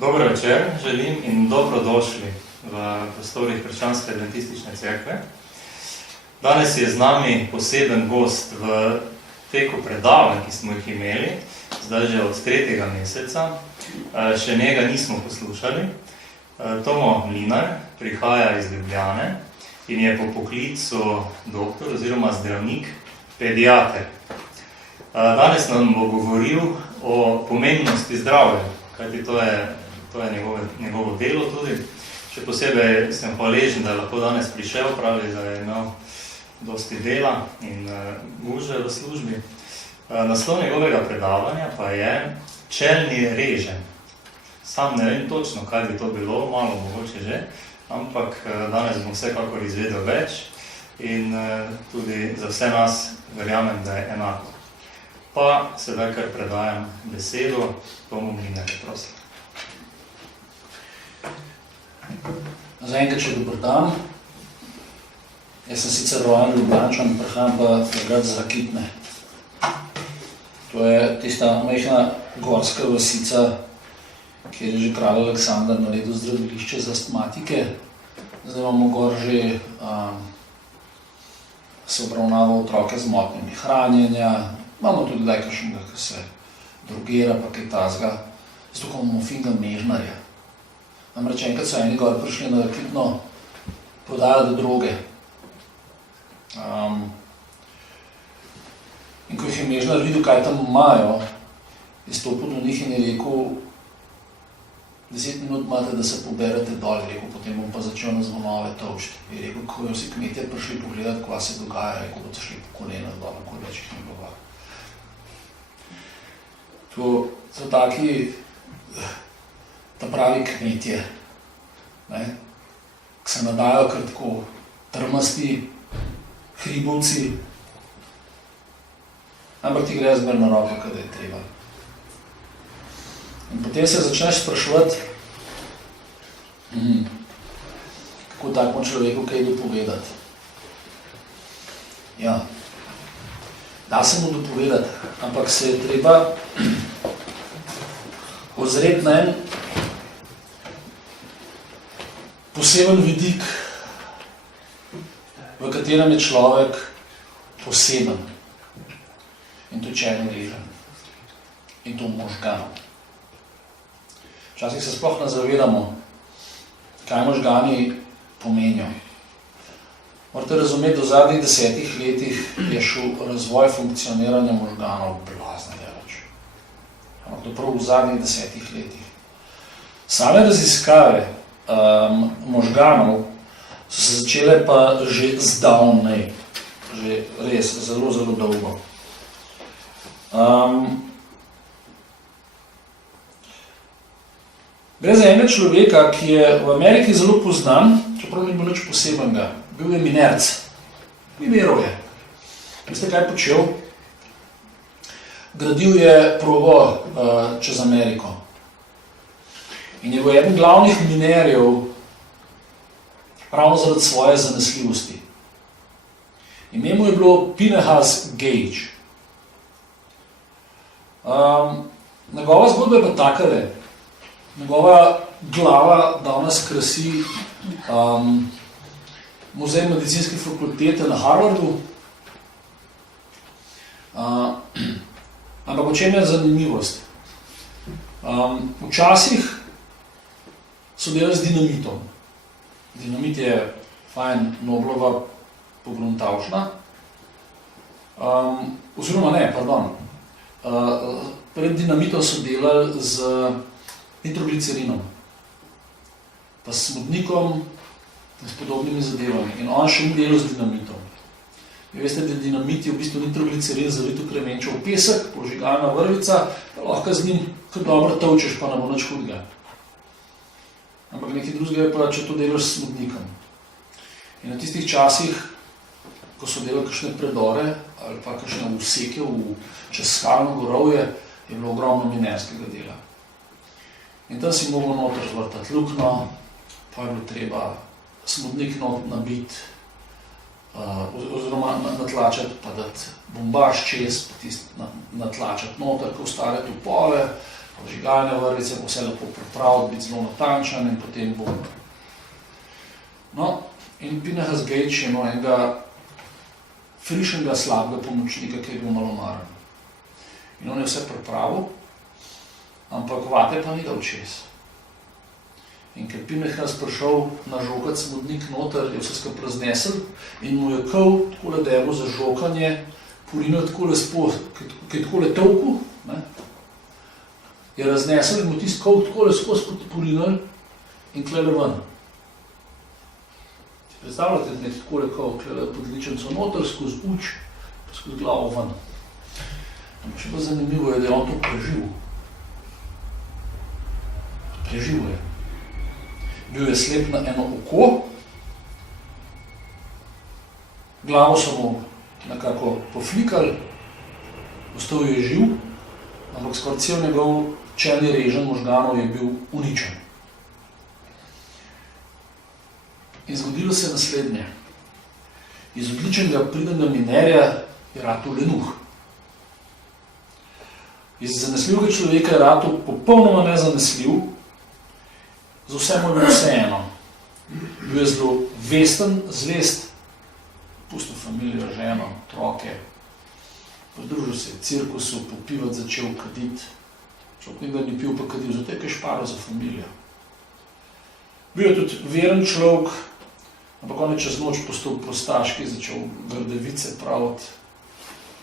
Dober večer želim in dobrodošli v prostorih Krščanske adventistične cerkve. Danes je z nami poseben gost v teku predavanj, ki smo jih imeli, zdaj že od 3. meseca. Še njega nismo poslušali. Tomo Mlinar prihaja iz Ljubljane in je po poklicu doktor oziroma zdravnik, pediater. Danes nam bo govoril o pomembnosti zdravja, kajti to je njegovo delo tudi. Še posebej sem hvaležen, da je lahko danes prišel, pravi, da je imel dosti dela in gužve v službi. Naslov njegovega predavanja pa je Čelni reženj. Sam ne vem točno, kaj bi to bilo, malo mogoče že, ampak danes bom vsekakor izvedel več in tudi za vse nas verjamem, da je enako. Pa sedaj kar predajam besedo Tomu Mlinarju, prosim. Zaenkrat še dober dan. Jaz sem sicer rojen Ljubljančan, prihajam pa takrat z Rakitne. To je tista majhna gorska vasica, kjer je že kralj Aleksandar naredil zdravilišče za astmatike. Zdaj imamo gor že se obravnava otroke z motnjami hranjenja, imamo tudi kdaj kakšnega, ki se drogira, pa kaj tazga, zato ko imamo finega mežnarja. Namreč enkrat so eni gor prišli na Rakitno prodajati droge. In ko jih je mežnar videl, kaj tam imajo, je stopil do njih in je rekel, 10 minut imate, da se poberete dol, je rekel, potem bom pa začel na zvonove tolčiti. Je rekel, ko so kmetje prišli pogledati, kva se dogaja, rekel, bodo šli po kolena dol, ko več jih ni bilo. To so taki ta pravi kmetje, ki se nadajo kar tako trmasti, hribovci, ampak ti gre zmer na roko, kada je treba. In potem se začneš spraševati, kako takmo človeku kaj dopovedati. Ja, da se mu dopovedati, ampak se je treba ozreti na en poseben vidik, v katerem je človek poseben. In to čelni reženj. In to možganov. Včasih se sploh ne zavedamo, kaj možgani pomenijo. Morate razumeti, do zadnjih 10 letih je šel razvoj funkcioniranja možganov blazno daleč. Ampak to prav v zadnjih 10 letih. Same raziskave možganov so se začele pa že zdavnej, že res zelo, zelo dolgo. Gre za enega človeka, ki je v Ameriki zelo poznan, čeprav ni bil nič posebenega. Bil je minerc. Mineral je. Veste, kaj je počel? Gradil je progo čez Ameriko. In je bil eden glavnih minerjev ravno zaradi svoje zanesljivosti. Ime mu je bilo Pinehas Gage. Njegova zgodba je pa takale. Njegova glava danes krasi Muzej medicinske fakultete na Harvardu. Ampak o čem je zanimivost? Včasih so delali z dinamitom. Dinamit je fajn Noblova pogruntavšna. Oziroma ne, pardon. Pred dinamitom so delali z nitroglicerinom, pa s smodnikom, s podobnimi zadevami. In on še ni delal z dinamitom. Vi veste, da dinamit je v bistvu nitroglicerin zalit v kremenčev pesek, požigalna vrvica, pa lahko z njim kar dobro tolčeš, pa ne bo nič hudega. Ampak nekaj drugega je pa, če to delaš s smodnikom. In na tistih časih, ko so delali kakšne predore ali pa kakšne useke čez skalno gorovje, je bilo ogromno minerskega dela. In tam si mogel noter zvrtati lukno, pa je bilo treba smodnik nabiti, oziroma natlačati, pa dati bombaž čez, pa natlačati noter, ko ostale topove, Žigalne vrvice, bo vse lepo pripraviti, biti zelo natančen in potem bo. No, in Pinehas Gage je imel enega frišnega, slabega pomočnika, ki je bil malomaren. In on je vse pripravil, ampak vate pa ni dal čez. In ker Pinehas prišel na žokac smodnik noter, je vse skupaj raznesel in mu je kol takole devo za žokanje porinil takole spod, ki je takole tolku, ne? Je raznesel in mu tisti kol takole skozi porinil in klele ven. Si predstavljate, da je takole kol klele pod ličenco noter, skozi uč, pa skozi glavo ven. Ampak še pa zanimivo je, da je on to preživel. Preživel je. Bil je slep na eno oko, glavo so mu nekako poflikali, ostal je živ, ampak skoraj cel njegov čelni režen možganov je bil uničen. In zgodilo se naslednje. Iz odličnega pridnega minerja je ratal lenuh. Iz zanesljivega človeka je ratal popolnoma nezanesljiv, za vse mu je bilo vseeno. Bil je zelo vesten, zvest, pustil familijo, ženo, otroke, pridružil se je cirkusu, popivati začel, kaditi. Človek nikdar ni pil, pa kadil, zato je kaj šparal za familijo. Bil je tudi veren človek, ampak on je čez noč postal prostaški, začel grdevice praviti,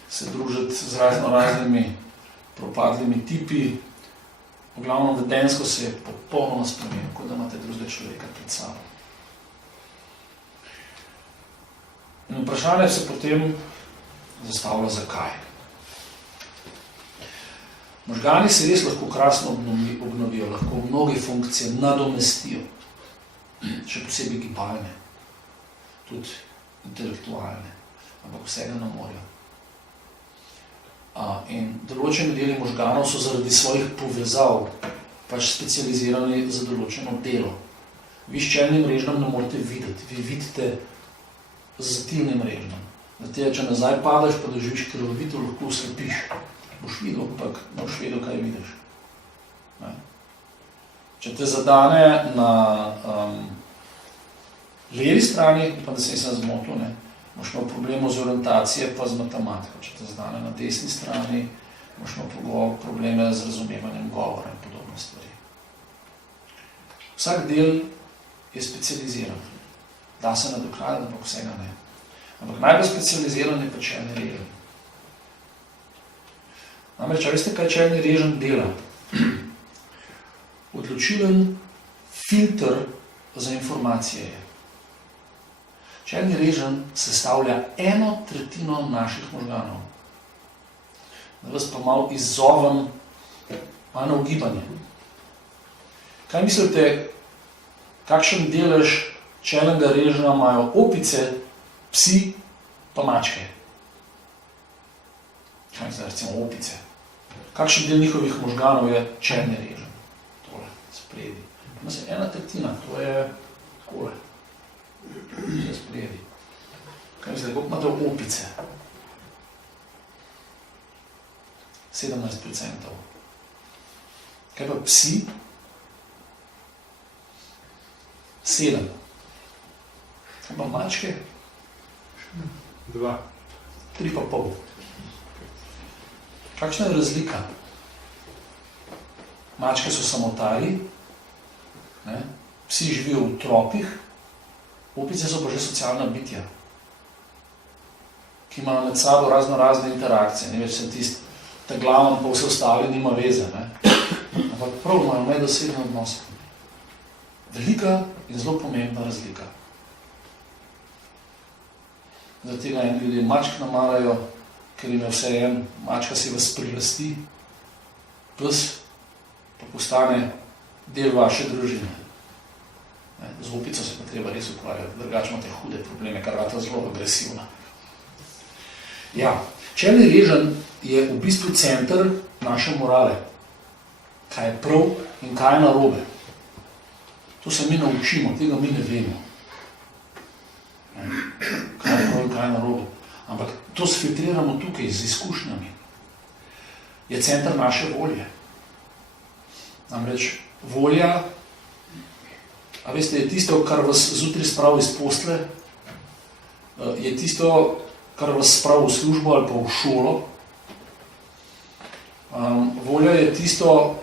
se družiti z raznimi propadlimi tipi. V glavnem vedensko se je popolnoma spremenil, kot da imate drugega človeka pred sabo. In vprašanje se potem zastavlja, zakaj. Možgani se res lahko krasno obnovijo, lahko mnoge funkcije nadomestijo, še posebej gibalne, tudi intelektualne, ampak vsega ne morejo. In določeni deli možganov so zaradi svojih povezav pač specializirani za določeno delo. Vi s čelnim režnem ne morete videti, vi vidite z zatilnim režnem. Zato, če nazaj padaš, pa doživiš krvavito, lahko oslepiš. Boš videl, ampak ne boš vedel, kaj vidiš. Ne? Če te zadane na levi strani, pa da se nisem zmotil, ne? Boš imel problemo z orientacije pa z matematiko. Če te zadane na desni strani, boš imel probleme z razumevanjem govora in podobne stvari. Vsak del je specializiran. Da se nadoknaditi, ampak vsega ne. Ampak najbolj specializiran je pa čelni režen. Namreč, a veste, kaj čelni režen dela? Odločilen filter za informacije je. Čelni režen sestavlja 1/3 naših možganov. Da vas pa malo izzovem, malo na ugibanje. Kaj mislite, kakšen delež čelnega režna imajo opice, psi pa mačke? Kaj mislite, recimo opice? Kakšen del njihovih možganov je čelni režen? Tole, spredi. 1/3, to je takole. Še spredi. Kaj mislite, koliko imate opice? 17%. Kaj pa psi? 7. Kaj pa mačke? 2. 3,5. Kakšna je razlika? Mačke so samotarji, ne? Psi živijo v tropih, opice so pa že socialna bitja, ki imajo med sabo razne interakcije. Ne več sem tisti, ta glaven pa vse ostali nima veze. Ne? Ampak prav imajo medosebne odnose. Velika in zelo pomembna razlika. Zaradi tega en ljudje mačk namarajo, ker jim je vse en, mačka si vas prilasti, pes pa postane del vaše družine. Z opico se pa treba res ukvarjati, drugače imate hude probleme, kar rata zelo agresivna. Ja, čelni režen je v bistvu center naše morale. Kaj je prav in kaj je narobe. To se mi naučimo, tega mi ne vemo. Kaj je prav in kaj je narobe. Ampak to sfiltriramo tukaj z izkušnjami. Je center naše volje. Namreč volja, a veste, je tisto, kar vas zjutraj spravi iz posle, je tisto, kar vas spravi v službo ali pa v šolo. Volja je tisto,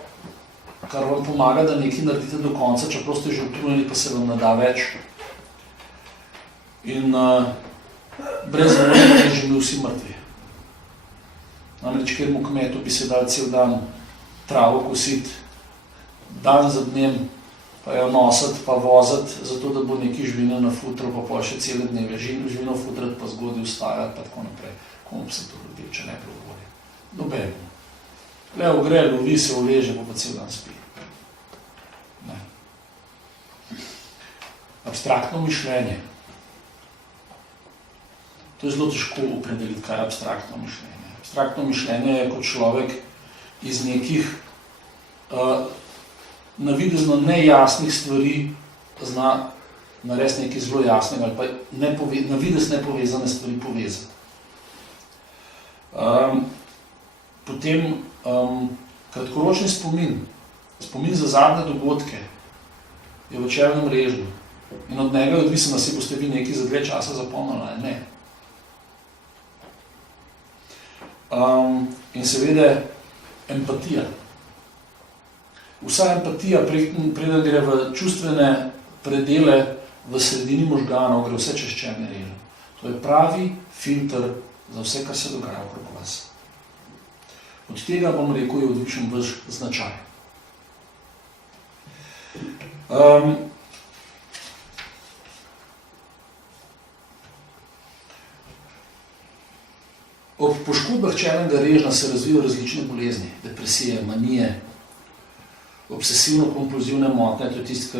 kar vam pomaga, da nekaj naredite do konca, čeprav ste že utrujeni, pa se vam ne da več. In brez volje bi že bili vsi mrtvi. Namreč, kjer mu kmetu bi se dal cel dan travo kositi, dan za dnem, pa jo nositi, pa voziti, zato da bo nekaj živino na futro, pa pa še cele dneve živino futrati, pa zgodaj vstajati, pa tako naprej. Komu bi se to rodil, če ne bi volje? Nobeno. Le ogre, lovi se, uleže, pa cel dan spi. Ne. Abstraktno mišljenje. To je zelo težko opredeliti, kaj je abstraktno mišljenje. Abstraktno mišljenje je, kot človek iz nekih navidezno nejasnih stvari zna narediti nekaj zelo jasnega ali pa navidez nepovezane stvari povezati. Potem kratkoročni spomin za zadnje dogodke je v čelnem režnju in od njega je odvisno, da si boste vi nekaj za dlje časa zapomnili, ali ne. In seveda empatija. Vsa empatija, preden gre v čustvene predele v sredini možganov, gre vse čez čelni režnji. To je pravi filter za vse, kar se dogaja okrog vas. Od tega, bom rekel, je odličen vaš značaj. Ob poškodbah čelnega režnja se razvijajo različne bolezni, depresije, manije, obsesivno-kompulzivne motnje, to je tisto,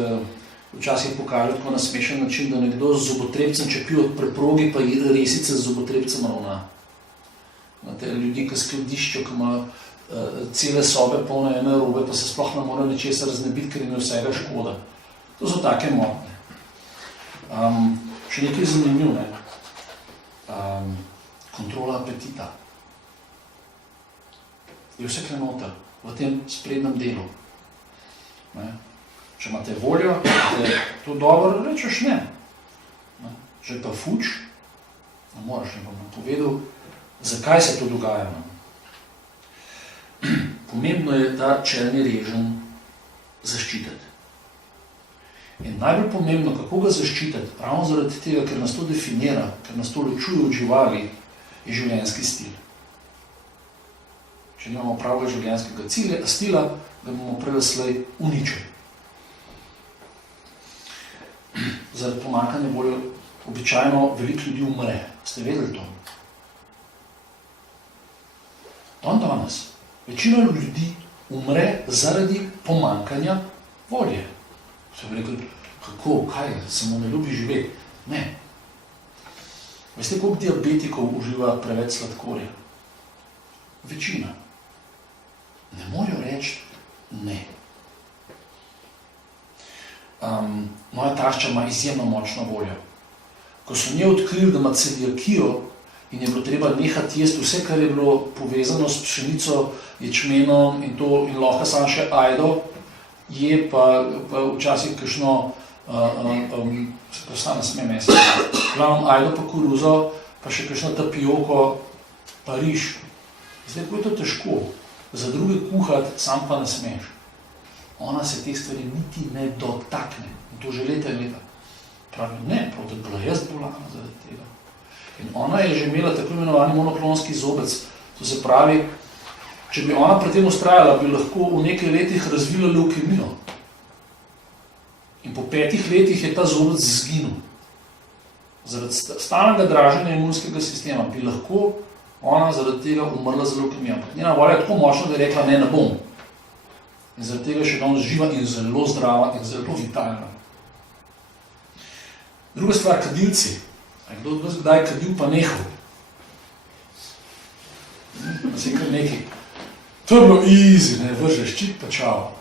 ki včasih pokaže tako na smešen način, da nekdo z zobotrebcem čepi od preprogi, pa resice z zobotrebcem ravna. Ljudi, ki skladiščijo, ki imajo cele sobe polne ene robe, pa se sploh ne morajo ničesar znebiti, ker jim je vsega škoda. To so take motnje. Še nekaj zanimiv, ne? Kontrola apetita. Je vse klenota v tem sprednjem delu. Ne? Če imate voljo, je to dobro, rečeš ne. Če pa fuč, ne moraš, ne bom povedal, zakaj se to dogaja. Pomembno je ta čelni reženj zaščititi. In najbolj pomembno, kako ga zaščititi, ravno zaradi tega, ker nas to definira, ker nas to ločuje od živali, je življenjski stil. Če nimamo pravega življenjskega stila, ga bomo preleslej uničili. Zaradi pomanjkanja volje običajno veliko ljudi umre. Ste vedeli to? Danes. Večina ljudi umre zaradi pomanjkanja volje. Se bi rekel, kako, kaj, se mu ne ljubi živeti? Ne. Veste, koliko diabetikov uživa preveč sladkorja? Večina. Ne morajo reči ne. Moja tašča ima izjemno močno voljo. Ko so nje odkrili, da ima celiakijo in je bilo treba nehati jesti vse, kar je bilo povezano s pšenico, ječmenom in to, in lahko samo še ajdo, je pa včasih kakšno, se to sam ne sme mesti, glavno ajdo pa koruzo, pa še kakšno tapijoko, pa riž. Zdaj, ko je to težko, za druge kuhati, sam pa ne smeš. Ona se te stvari niti ne dotakne. In to že leta in leta. Pravi, ne, prav da bila jaz bolana zaradi tega. In ona je že imela tako imenovani monoklonski zobec. To se pravi, če bi ona pri tem ustrajala, bi lahko v nekaj letih razvila levkemijo. In po 5 letih je ta zobec zginil. Zaradi stalnega draženja imunskega sistema bi lahko ona zaradi tega umrla z levkemijo. Njena volja je tako močna, da je rekla, ne bom. In zaradi tega še danes živa in zelo zdrava in zelo vitalna. Druga stvar, kadilci. Kdo od vas kdaj kadil pa nehal? Vse kar nekaj. To je bilo easy, ne, vržeš čik pa čao.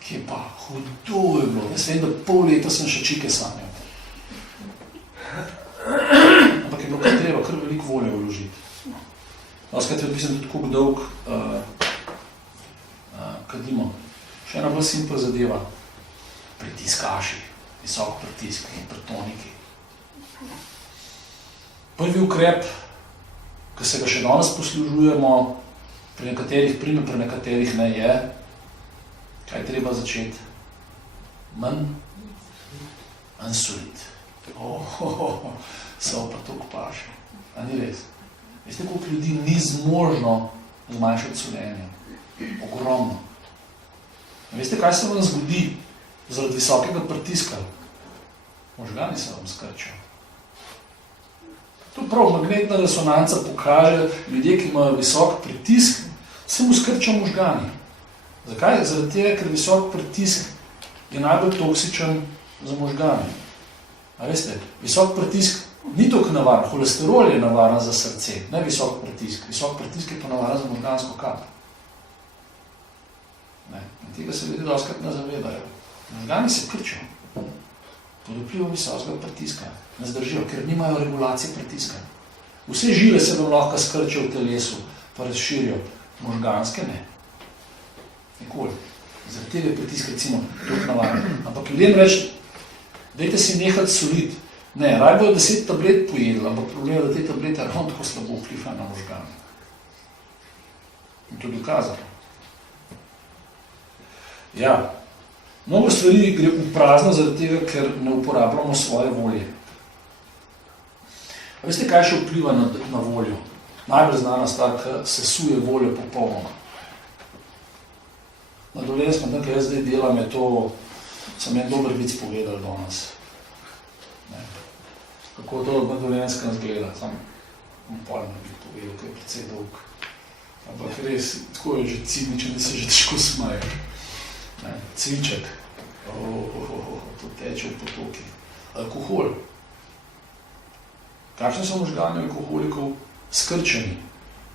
Kje pa, hudo je bilo. Jaz vem, da pol leta sem še čike sanjal. Ampak je bilo kar treba, kar veliko volje vložiti. No, skrat je odvisno tudi, koliko dolg kadimo. Še ena bolj simpel zadeva. Pritiskaši, visok pritisk, hipertoniki. Prvi ukrep, ki se ga še danes poslužujemo, pri nekaterih prime, pri nekaterih ne je, kaj treba začeti? Manj solit. So pa to paše. A ni res? Veste, koliko ljudi ni zmožno zmanjšati solenja? Ogromno. Veste, kaj se vam zgodi zaradi visokega pritiska? Možgani se vam skrčijo. To prav magnetna resonanca pokaže, ljudje, ki imajo visok pritisk, se mu skrčijo možgani. Zakaj? Zaradi tega, ker visok pritisk je najbolj toksičen za možgani. A veste, visok pritisk ni toliko navaren, holesterol je navaren za srce, ne visok pritisk. Visok pritisk je pa navaren za možgansko kap. Ne. In tega se ljudje dostakrat ne zavedajo. Možgani se krčijo pod vplivom visokega pritiska. Ne zdržijo, ker nimajo regulacije pritiska. Vse žile se vam lahko skrčijo v telesu, pa razširijo. Možganske ne. Nikoli. Zaradi tega je pritisk recimo toliko navaren. Ampak ljudem reči, dajte si nehati soliti. Ne, raj bojo 10 tablet pojedli, ampak problem je, da te tablete ravno tako slabo vplivajo na možgane. In to dokazano. Ja, mnogo stvari gre v prazno zaradi tega, ker ne uporabljamo svoje volje. A veste, kaj še vpliva na voljo? Najbolj znana stvar, ki sesuje voljo popolnoma. Na Dolenjskem, tam, kaj jaz zdaj delam, je to, sem en dober vic povedal danes. Kako to na Dolenjskem zgleda, sam pol ne bi povedal, kaj je precej dolg. Ampak res, tako je že ciničen, da se že težko smaješ. Cviček, to teče v potoki. Alkohol. Kakšne so možgani alkoholikov? Skrčeni.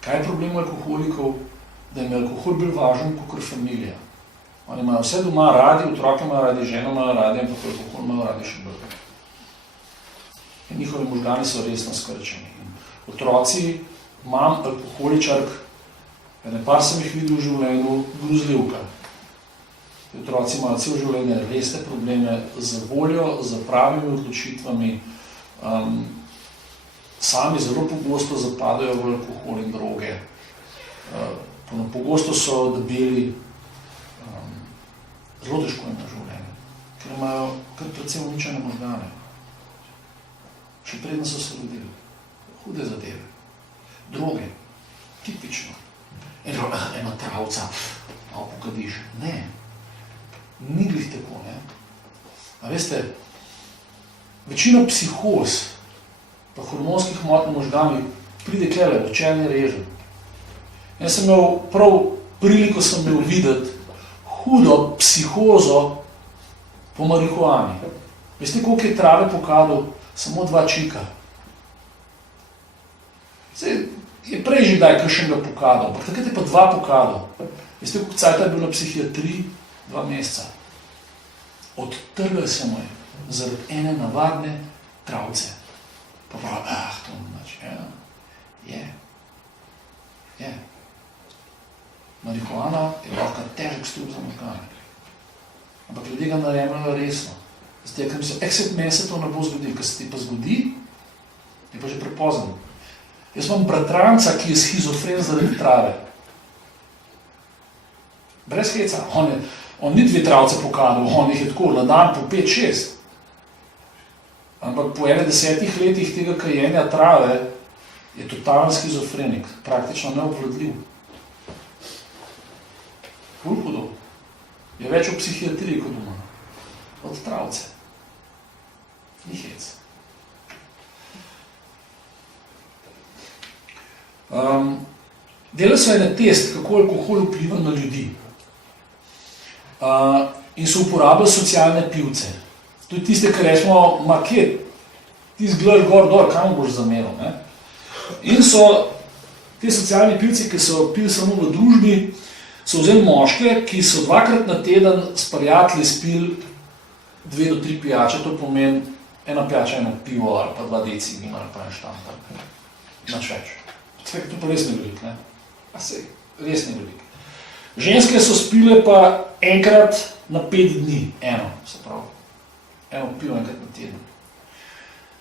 Kaj je problem alkoholikov? Da jim je alkohol bolj važen kot familija. Oni imajo vse doma radi, otroke imajo radi, ženo imajo radi, ampak alkohol imajo radi še bolj. In njihovi možgani so resno skrčeni. Otroci, mam, alkoholičark, par sem jih videl v življenju, grozljivka. Otroci imajo cel življenje resne probleme z voljo, z pravimi odločitvami, sami zelo pogosto zapadajo v alkohol in droge. Pogosto so debeli, zelo težko jim na življenje, ker imajo kar predvsem uničene možgane. Še predno so se rodili. Hude zadeve. Droge. Tipično. Eno travca. Malo pokadiš. Ne. Ni glih tako, ne. A veste, večina psihoz pa hormonskih motnj možgani pride klele, v čelni režen. Jaz sem imel prav priliko sem imel videti hudo psihozo po marihuani. Veste, koliko je trave pokadal? Samo 2 čika. Zdaj, je prej že daj kakšnega pokadal, ampak takrat je pa 2 pokadal. Veste, koliko cajta je bil na psihiatriji? 2 meseca. Odtrgal se mu je zaradi ene navadne travce. Pa pravi, to nič. Je. Marihuana je lahko težek strup za možgane. Ampak ljudje ga naremljajo resno. Zdaj, ker meni se to ne bo zgodilo, ker se ti pa zgodi, je pa že prepozno. Jaz imam bratranca, ki je schizofren zaradi trave. Brez heca. On ni 2 travce pokadal, on jih je tako na dan po 5-6. Ampak po 10 letih tega kajenja trave je totalen schizofrenik, praktično neobvladljiv. Ful hudo. Je več v psihiatriji kot doma. Od travce. Ni hec. Delali so ene test, kako alkohol vpliva na ljudi. In so uporabljali socialne pivce. To je tiste, ki rečemo, maket, ti zgledaš gor dol, kam boš zameril. Ne? In so te socialni pivci, ki so pili samo v družbi, so vzeli moške, ki so 2-krat na teden s prijatelji spili 2 do 3 pijače, to pomeni 1 pijača, 1 pivo ali pa 2 deci vina ali pa 1 štamper. Nač več. To pa res ne velik, ne? A sej, res ne velik. Ženske so spile pa enkrat na 5 dni, se pravi, eno pivo enkrat na teden.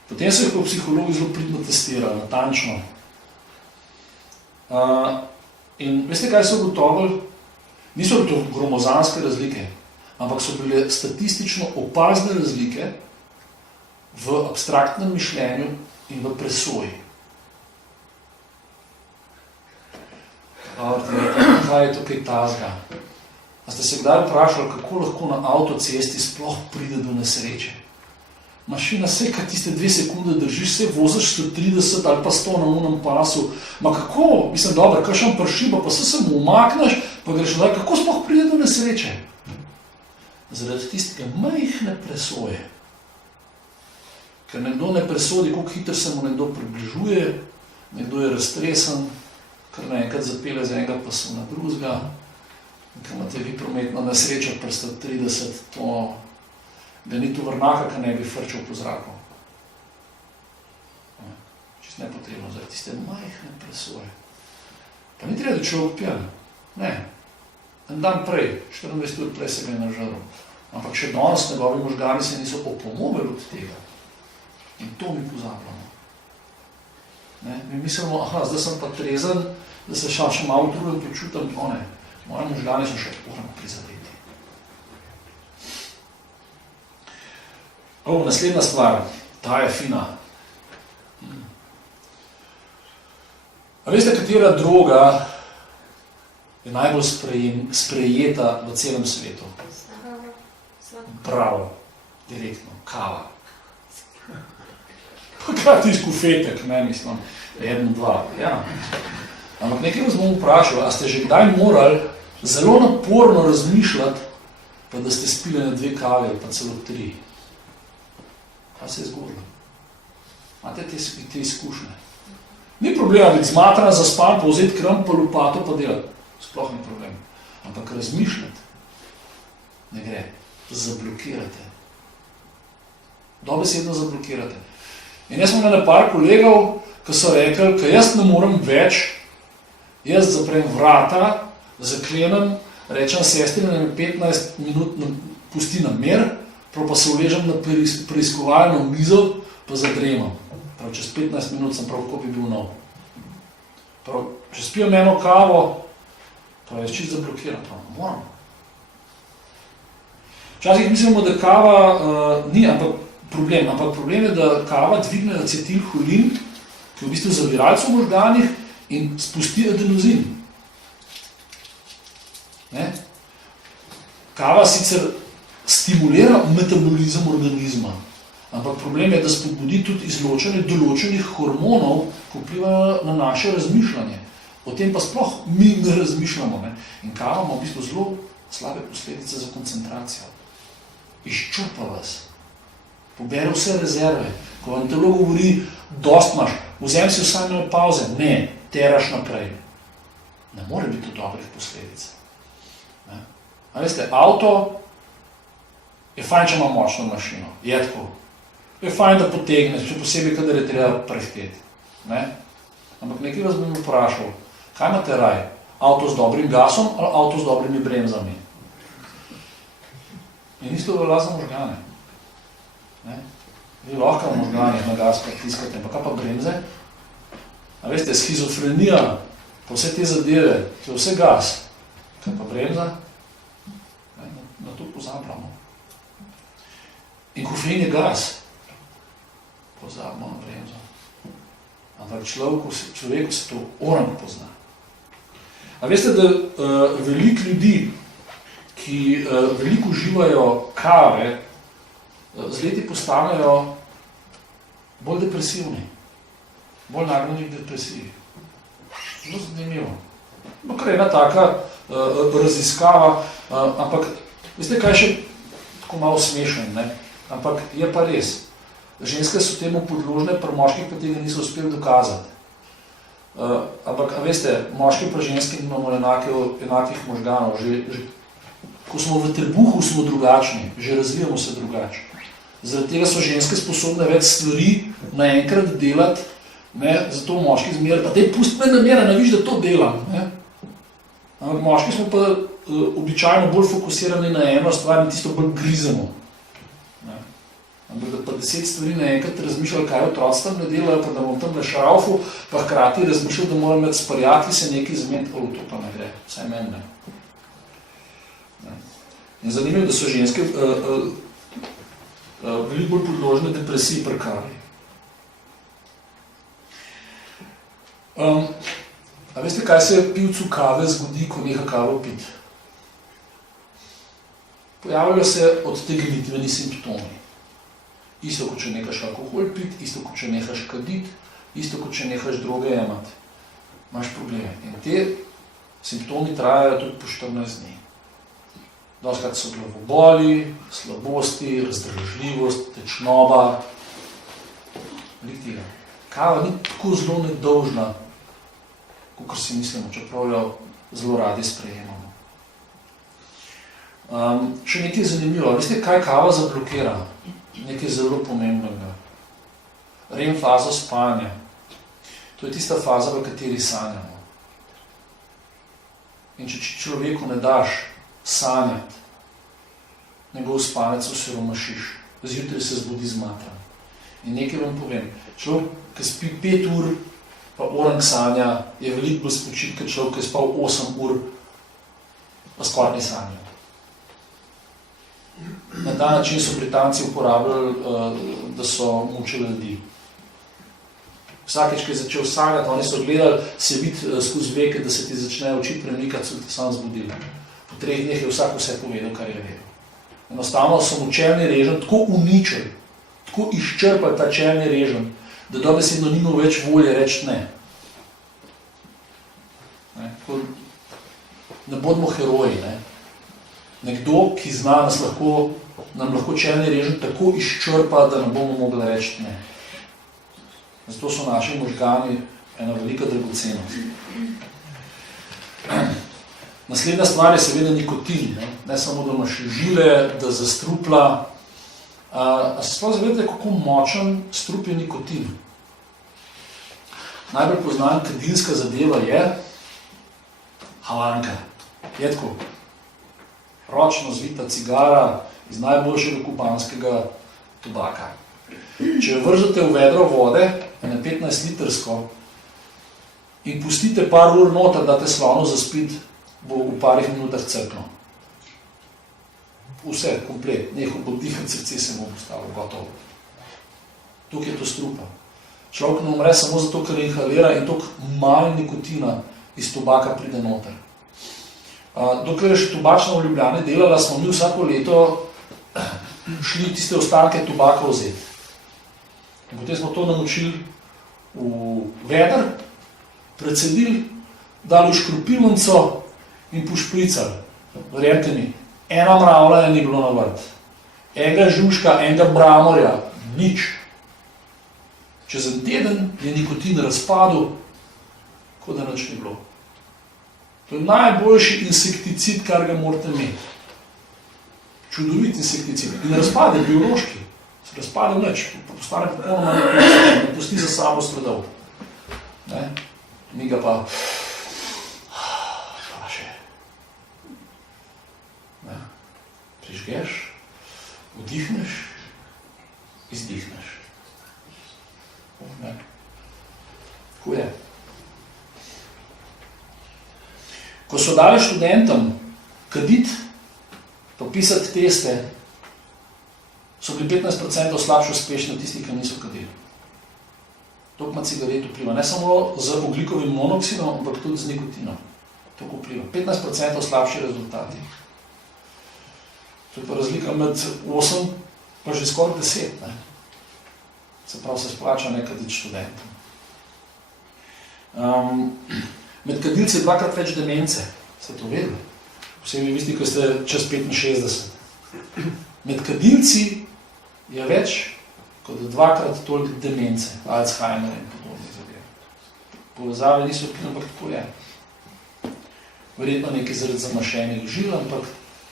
Potem so jih pa psihologi zelo pridno testirali, natančno. In veste, kaj so ugotovili? Niso bile to gromozanske razlike, ampak so bile statistično opazne razlike v abstraktnem mišljenju in v presoji. Kaj je tukaj tazga? A ste se kdaj vprašali, kako lahko na avtocesti sploh pride do nesreče? Mašina se, kaj tiste 2 sekunde držiš, se voziš 130 ali pa 100 na unem pasu. Ma kako? Mislim, dobro, kakšen pršiba, pa se mu umakneš, pa greš nadalje, kako sploh pride do nesreče? Zaradi tistega majhne presoje. Ker nekdo ne presodi, koliko hitro se mu nekdo približuje, nekdo je raztresen, ker naenkrat zapelje z enega pasu na drugega, ker imate vi prometno nesrečo pri 130, to da ni tu vrnaka, ki ne bi frčal po zraku. Čist nepotrebno, zaradi tiste majhne presoje. Pa ni treba, da človek pijan. Ne. En dan prej, 24 ur prej se ga je nažaril. Ampak še danes njegovi možgani se niso opomogli od tega. In to mi pozabljamo. Ne? Mi mislimo, zdaj sem pa trezen, da se še malo drugem počutam, ne. Moje možgani so še moramo prizadeti. Naslednja stvar, ta je fina. A veste, katera droga je najbolj sprejeta v celem svetu? Bravo, direktno, kava. Pa kaj ti skufetek, ne mislim, 1, 2, ja. Ampak nekaj vas bom vprašal, a ste že kdaj morali zelo naporno razmišljati, pa da ste spili na 2 kave, pa celo 3? Kaj se je zgodilo? Imate te izkušnje? Ni problema biti zmatran, zaspan, pa vzeti kram, pa lopato, pa delati. Sploh ni problem. Ampak razmišljati ne gre. Zablokirate. Dobesedno zablokirate. In jaz smo imeli par kolegov, ki so rekli, ka jaz ne morem več, jaz zaprem vrata, zaklenem, rečem sestri, da me 15 minut pusti na mir, pa se uležem na preiskovalno mizo, pa zadremam. Prav, čez 15 minut sem prav, ko bi bil nov. Prav, če spijem eno kavo, pa jaz čist zablokiram, prav, moram. Včasih mislimo, da kava ni problem, ampak problem je, da kava dvigne acetilholin, ki je v bistvu zaviralec v možganih in spusti adenozin. Ne? Kava sicer stimulira metabolizem organizma, ampak problem je, da spodbudi tudi izločanje določenih hormonov, ki vplivajo na naše razmišljanje. O tem pa sploh mi ne razmišljamo. Ne? In kava ima v bistvu zelo slabe posledice za koncentracijo. Izčrpa vas. Pobere vse rezerve. Ko vam telo govori, dost imaš, vzem si vsaj malo pauze. Ne, teraš naprej. Ne more biti to dobrih posledic. Ne? A veste, avto je fajn, če ima močno mašino. Je tako. Je fajn, da potegneš, še posebej, kadar je treba prehteti. Ne? Ampak nekaj vas bom vprašal, kaj imate raj? Avto z dobrim gasom ali avto z dobrimi bremzami? In isto velja za možgane. Ne? Vi lahko možgane na gas pritiskate, pa kaj pa bremze? A veste, schizofrenija, pa vse te zadeve, to je vse gas. Kaj pa bremza? Ne? Na to pozabljamo. In kofein je gas. Pozabimo na bremzo. Ampak človeku se to oran pozna. A veste, da veliko ljudi, ki veliko uživajo kave, z leti postanejo bolj depresivni, bolj nagnjeni k depresiji. Zelo zanimivo. No, kar je ena taka raziskava, ampak veste, kaj še tako malo smešen, ne? Ampak je pa res. Ženske so temu podložne, pri moških pa tega niso uspeli dokazati. Ampak, veste, moški pa ženski imamo enakih možganov. Že ko smo v trebuhu, smo drugačni, že razvijamo se drugače. Zaradi tega so ženske sposobne več stvari naenkrat delati, ne, zato moški zmeraj, pa daj pusti me namera, ne viš, da to delam. Ne. Ampak moški smo pa običajno bolj fokusirani na eno stvar in tisto bolj grizemo. Ne? Ampak da pa 10 stvari naenkrat razmišljali, kaj otroci tam ne delajo, pa da bom tam na šraufu, pa hkrati razmišljal, da moram med sprijatelji se nekaj zmeniti, to pa ne gre, vsaj meni ne. In zanimivo, da so ženske veliko bolj podložne depresiji pri kavi. A veste, kaj se pivcu kave zgodi, ko neha kavo piti? Pojavljajo se odtegnitveni simptomi. Isto, kot če nehaš alkohol piti, isto, kot če nehaš kaditi, isto, kot če nehaš droge jemati. Imaš probleme. In te simptomi trajajo tudi po 14 dni. Dostakrat so glavoboli, slabosti, razdražljivost, tečnoba. Veliko tega. Kava ni tako zelo nedolžna, kot si mislimo, čeprav jo zelo radi sprejemamo. Še nekaj zanimivo. Veste, kaj kava zablokira? Nekaj zelo pomembnega. REM faza spanja. To je tista faza, v kateri sanjamo. In če človeku ne daš sanjati, njegov spanec osiromašiš. Zjutraj se zbudi zmatran. In nekaj vam povem. Človek, ki spi 5 ur, pa orang sanja, je veliko bolj spočit, kot človek, ki je spal 8 ur, pa skoraj ne sanja. Na ta način so Britanci uporabljali, da so mučili ljudi. Vsakeč, ki je začel sanjati, oni so gledali, se vidi skozi veke, da se ti začnejo oči premikati, so ti sam zbudili. Po 3 dneh je vsak vse povedal, kar je vedel. Enostavno so mu čelni režen tako uničili, tako izčrpali ta čelni režen, da dobesedno nima več volje reči ne. Ne bodimo heroji. Ne? Nekdo, ki zna nam lahko čelni režen tako izčrpa, da ne bomo mogli reči ne. Zato so naši možgani ena velika dragocenost. Naslednja stvar je seveda nikotin. Ne samo, da imaš žile, da zastrupla. A se sploh zavedate, kako močen strup je nikotin? Najbolj poznan kadilska zadeva je havanka. Je tako. Ročno zvita cigara iz najboljšega kubanskega tobaka. Če jo vržete v vedro vode, ene 15 litrsko, in pustite par ur noter, date slonu zaspiti, bo v parih minutah crkno. Vse, komplet, nehal bo dihati, srce se bo postavilo, gotovo. Tukaj je to strupa. Človek ne umre samo zato, ker inhalira in toliko malo nikotina iz tobaka pride noter. Dokler je še tobačna v Ljubljani delala, smo mi vsako leto šli tiste ostanke tobaka vzeti. In potem smo to namočili v veder, precedili, dali v škropilnico in pošpricali. Verjemite mi, ena mravlja ni bilo na vrt. Enega žužka, enega bramorja, nič. Čez en teden je nikotin razpadel, kot da nič ni bilo. To je najboljši insekticid, kar ga morate imeti. Čudovit insekticid. In razpade biološki. Se razpade nič. Postane popolnoma ne pusti za sabo sledov. Mi ga pa še. Prižgeš, vdihneš, izdihneš. Tako je. Ko so dali študentom kaditi, pa pisati teste, so bili 15% slabše uspešni od tistih, ki niso kadili. Toliko ima cigaret vpliva. Ne samo z ogljikovim monoksidom, ampak tudi z nikotinom. Toliko vpliva. 15% slabši rezultati. To je pa razlika med 8 pa že skoraj 10. Ne? Se pravi, se splača nekaditi študentom. Med kadilci je 2-krat več demence. Ste to vedeli? Posebej visti, ko ste čez 65. Med kadilci je več kot 2-krat toliko demence, Alzheimer in podobne zadeve. Povezave niso odkrili, ampak tako je. Verjetno nekaj zaradi zamašenih žil, ampak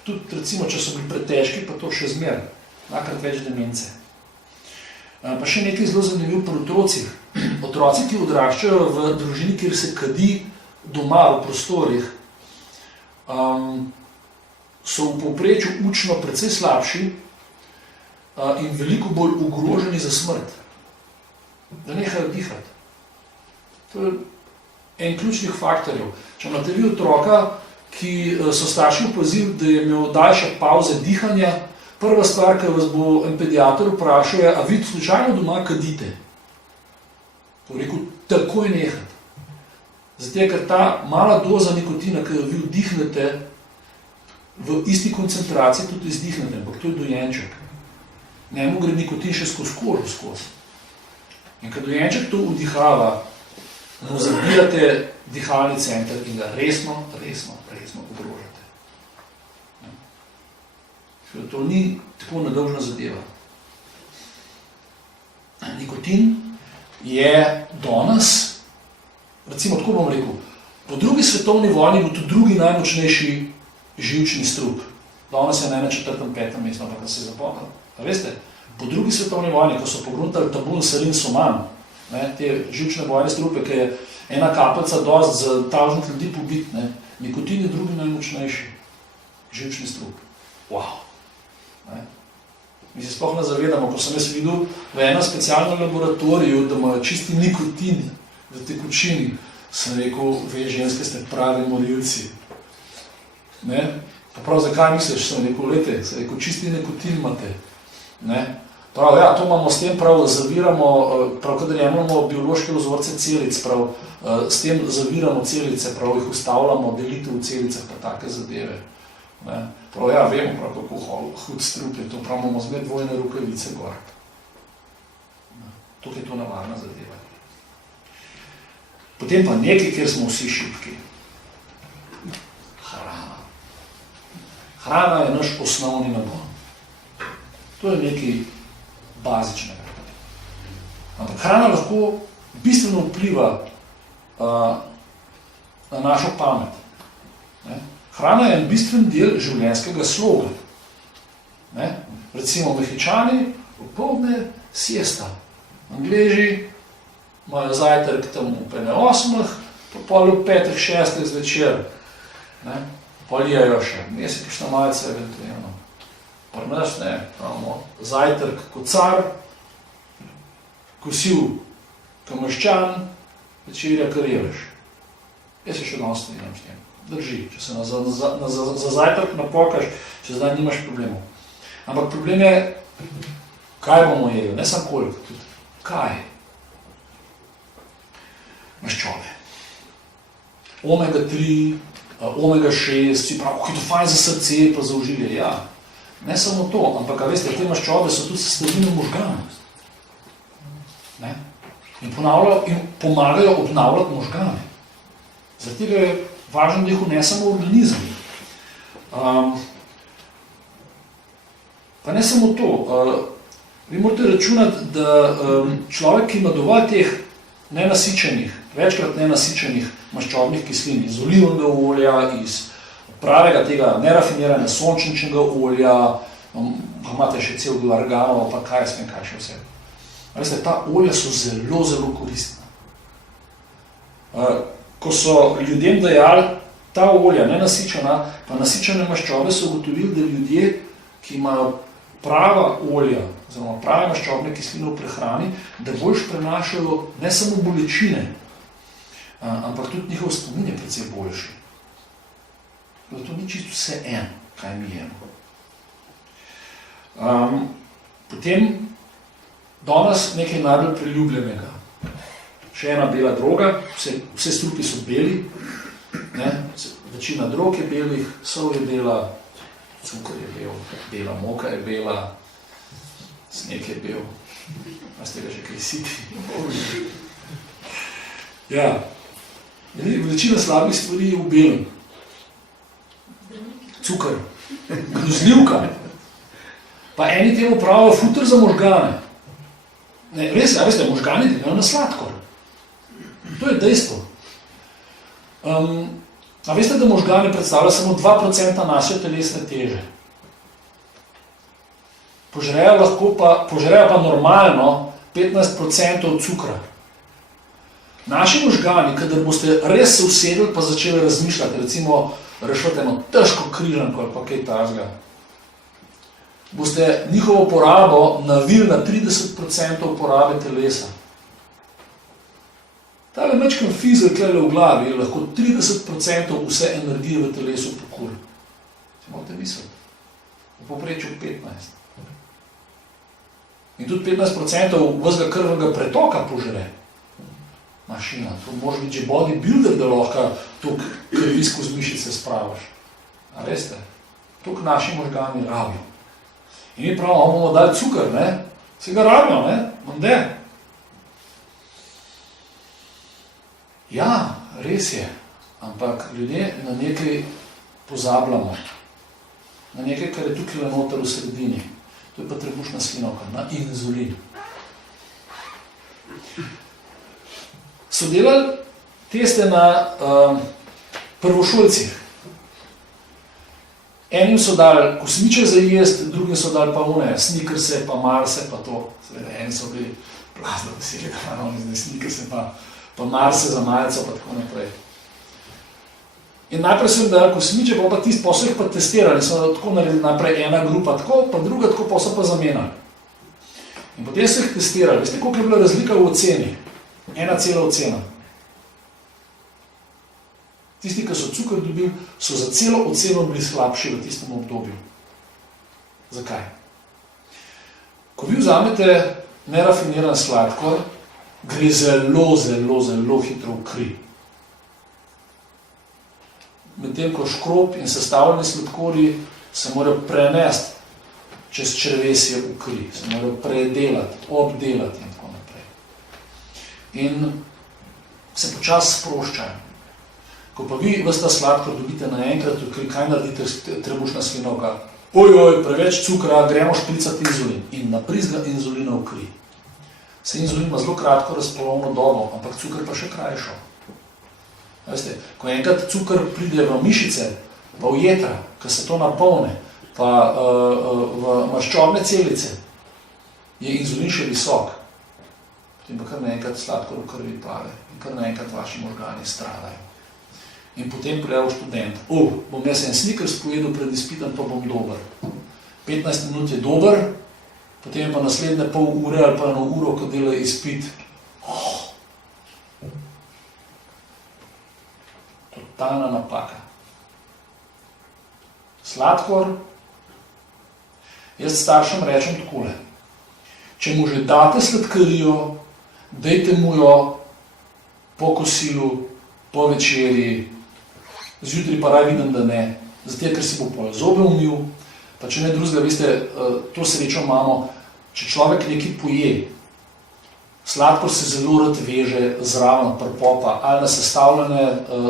tudi, recimo, če so bili pretežki, pa to še zmer. 2-krat več demence. Pa še nekaj zelo zanimivo pri otrocih. Otroci, ki odraščajo v družini, kjer se kadi doma v prostorih, so v povprečju učno precej slabši in veliko bolj ogroženi za smrt. Da nehajo dihati. To je en ključnih faktorjev. Če imate vi otroka, ki so starši opazili, da je imel daljše pauze dihanja, prva stvar, ki vas bo en pediater vprašal, je, a vi slučajno doma kadite? To je rekel, takoj nehati. Zato, ker ta mala doza nikotina, ki jo vi vdihnete, v isti koncentraciji tudi izdihnete, ampak to je dojenček. Njemu gre nikotin še skozi kožo skozi. In ko dojenček to vdihava, mu zabijate dihalni center in ga resno ogrožate. To ni tako nedolžna zadeva. Nikotin je danes, recimo tako bom rekel, po drugi svetovni vojni bo to drugi najmočnejši živčni strup. Danes je na 4., 5. mestu, ampak se je zapomnil. A veste, po drugi svetovni vojni, ko so pogruntali tabun, sarin, soman, te živčne bojne strupe, ki je ena kapljica dost za 1000 ljudi pobit, nikotin je drugi najmočnejši živčni strup. Wow! Mi se sploh ne zavedamo, ko sem jaz videl v enem specialnem laboratoriju, da imajo čisti nikotin v tekočini, sem rekel, ve, ženske ste pravi morilci. Pa prav, zakaj misliš, sem rekel, lete, sem rekel, čisti nikotin imate. Prav, ja, to imamo s tem, prav, zaviramo, prav, kadar jemljamo biološke vzorce celic, prav, s tem zaviramo celice, prav, jih ustavljamo, delitev v celicah, pa take zadeve. Prav, ja, vemo, prav, kako hud strup je to, prav, imamo zmed dvojne rokavice gor. Tukaj je to navadna zadeva. Potem pa nekaj, kjer smo vsi šibki. Hrana. Hrana je naš osnovni nagon. To je nekaj bazičnega. Ampak hrana lahko bistveno vpliva na našo pamet. Hrana je en bistven del življenjskega sloga. Recimo Mehičani, popoldne siesta. Angleži imajo zajtrk tam v pene 8, pa pol v 5, 6 zvečer. Polijajo še, mesec kakšna malce eventualno. Pri nas ne, pravimo, zajtrk kot car, kosil kamaščan, večerja karjeraš. Jaz se še danes strinjam s tem. Drži, če se za zajtrk napokaš, če zdaj nimaš problemov. Ampak problem je, kaj bomo jeli, ne samo koliko, tudi kaj. Maščobe. Omega 3, omega 6, si pravi, kako je to fajn za srce, pa za ožilje, ja. Ne samo to, ampak, veste, te maščobe so tudi sestavine možganov. In pomagajo obnavljati možgane. Zaradi tega je važno, da jih vnesemo v organizem. Pa ne samo to. Vi morate računati, da človek, ki ima dovolj teh nenasičenih, večkrat nenasičenih maščobnih kislin, iz olivnega olja, iz pravega tega nerafiniranja sončničnega olja, pa imate še cel del arganov, pa kaj jaz vem, kaj še vse. Veste, ta olja so zelo, zelo koristna. Ko so ljudem dajali ta olja, nenasičena, pa nasičene maščobe, so ugotovili, da ljudje, ki imajo prava olja, oziroma prave maščobne kisline v prehrani, da boljš prenašajo ne samo bolečine, ampak tudi njihov spomin je precej boljši. To ni čisto vse en, kaj mi jemo. Potem danes nekaj najbolj priljubljenega. Še ena bela droga, vse strupi so beli, večina drog je belih, sol je bela, cukor je bel, bela moka je bela, sneg je bel, a ste ga že kaj siti. Ja, večina slabih stvari je v belem. Cukor, grozljivka, pa eni temu pravijo futer za možgane. Res, a veste, možgani delajo na sladkor. To je dejstvo. A veste, da možgani predstavljajo samo 2% naše telesne teže. Požrejo pa normalno 15% cukra. Naši možgani, kadar boste res se usedli pa začeli razmišljati, recimo rešiti eno težko križanko ali pa kaj takega, boste njihovo porabo navili na 30% porabe telesa. Tale mečkan fizel tlele v glavi je lahko 30% vse energije v telesu pokuri. Se morate misliti. V povprečju 15%. In tudi 15% vsega krvnega pretoka požre. Mašina. To može biti že bodybuilder, da lahko toliko krvi skozi mišice spraviš. A veste? Toliko naši možgani rabijo. In mi pravimo, bomo dali cukor, ne? Se ga rabijo, ne? Mande? Ja, res je. Ampak ljudje na nekaj pozabljamo. Na nekaj, kar je tukaj noter v sredini. To je pa trebušna slinavka, na inzulin. So delali teste na prvošolcih. Enim so dali kosmiče za jesti, drugim so dali pa one, snickerse, pa marse, pa to. Seveda, eni so bili blazno veseli, da imajo oni zdaj snickerse, pa marse za majico, pa tako naprej. In najprej so jim dali kosmiče, pa tisti posel pa testirali, so tako naredili najprej ena grupa tako, pa druga tako, pa so pa zamenjali. In potem so jih testirali. Veste, koliko je bila razlika v oceni? Ena cela ocena. Tisti, ki so cukor dobili, so za celo oceno bili slabši v tistem obdobju. Zakaj? Ko vi vzamete nerafiniran sladkor, gre zelo, zelo, zelo hitro v kri. Medtem ko škrob in sestavljeni sladkorji se morajo prenesti čez črevesje v kri, se morajo predelati, obdelati in tako naprej. In se počasi sproščajo. Ko pa vi ves ta sladkor dobite naenkrat v kri, kaj naredite trebušna slinavka? Ojoj, preveč cukra, gremo špricati inzulin. In naprizga inzulina v kri. Se inzulin ima zelo kratko razpolovno dobo, ampak cukor pa še krajšo. Veste, ko enkrat cukor pride v mišice, pa v jetra, ko se to napolne, pa v maščobne celice, je inzulin še visok. Potem pa kar naenkrat sladkor v krvi pade in kar naenkrat vaši možgani stradajo. In potem prijav študent, bom jaz en snickers pojedel pred izpitom, pa bom dober. 15 minut je dober, potem je pa naslednje pol ure ali pa eno uro, ko dela izpit. Totalna napaka. Sladkor, jaz staršem rečem takole, če mu že date sladkarijo, dajte mu jo po kosilu, po večerji, zjutraj pa raj vidim, da ne, zato ker si bo pol zobe umil, pa če ne drugega, veste, to srečo imamo, če človek nekaj poje, sladkor se zelo rad veže zraven prpopa, ali na sestavljene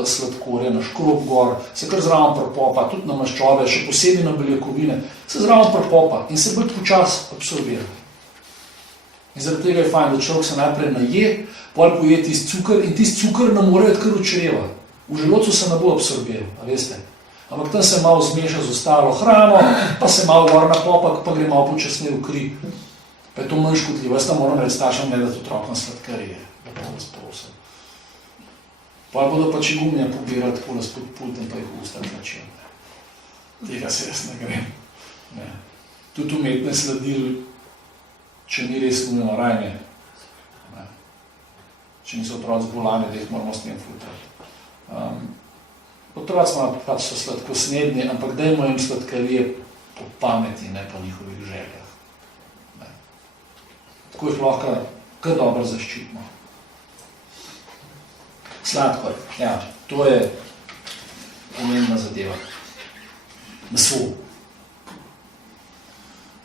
sladkorje, na škrob gor, se kar zraven prpopa, tudi na maščobe, še posebej na beljakovine, se zraven prpopa in se bolj počas absorbira. In zaradi tega je fajn, da človek se najprej naje, pol poje tisti cukor in tisti cukor ne more kar v čreva. V želodcu se ne bo absorbiral, a veste. Ampak tam se malo zmeša z ostalo hrano, pa se malo gor napopa, pa gre malo počasneje v kri. Pa je to manj škodljivo. Jaz tam moram reči staršem, ne dati otrokom sladkarije. Lepo vas prosim. Pa bodo pa čigumnje pobirali tako spod pultem, pa jih v usta tlačijo. Tega se jaz ne grem. Ne. Tudi umetne sladil, če ni res nujno rajne. Ne. Če niso otroci bolani, da jih moramo s tem filtrati. Otroci pač so sladkosnedni, ampak dajmo jim sladkarije po pameti, ne po njihovih željah. Ne. Tako jih lahko kar dobro zaščitimo. Sladkor, ja, to je pomembna zadeva. Meso.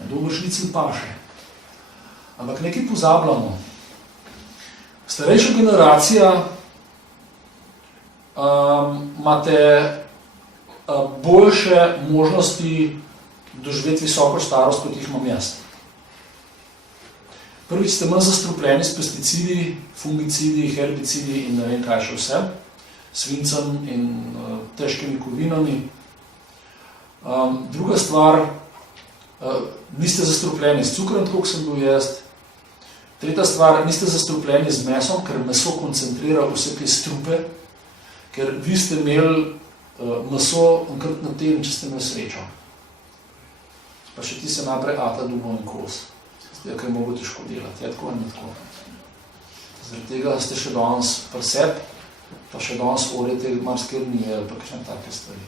Dober šnicl paše. Ampak nekaj pozabljamo. Starejša generacija imate boljše možnosti doživeti visoko starost, kot jih imam jaz. Prvič ste manj zastrupljeni s pesticidi, fungicidi, herbicidi in ne vem kaj še vse, svincem in težkimi kovinami. Druga stvar, niste zastrupljeni s cukrom, tako sem bil jaz. Tretja stvar, niste zastrupljeni z mesom, ker meso koncentrira vse te strupe, ker vi ste imeli meso enkrat na teden, če ste imeli srečo. Pa še ti se naprej ata dubov in kos. Zdaj, kaj je mogo težko delati, je tako in tako. Zaradi tega ste še danes pri sebi, pa še danes orjete marsikaj nije ali pa kakšne take stvari.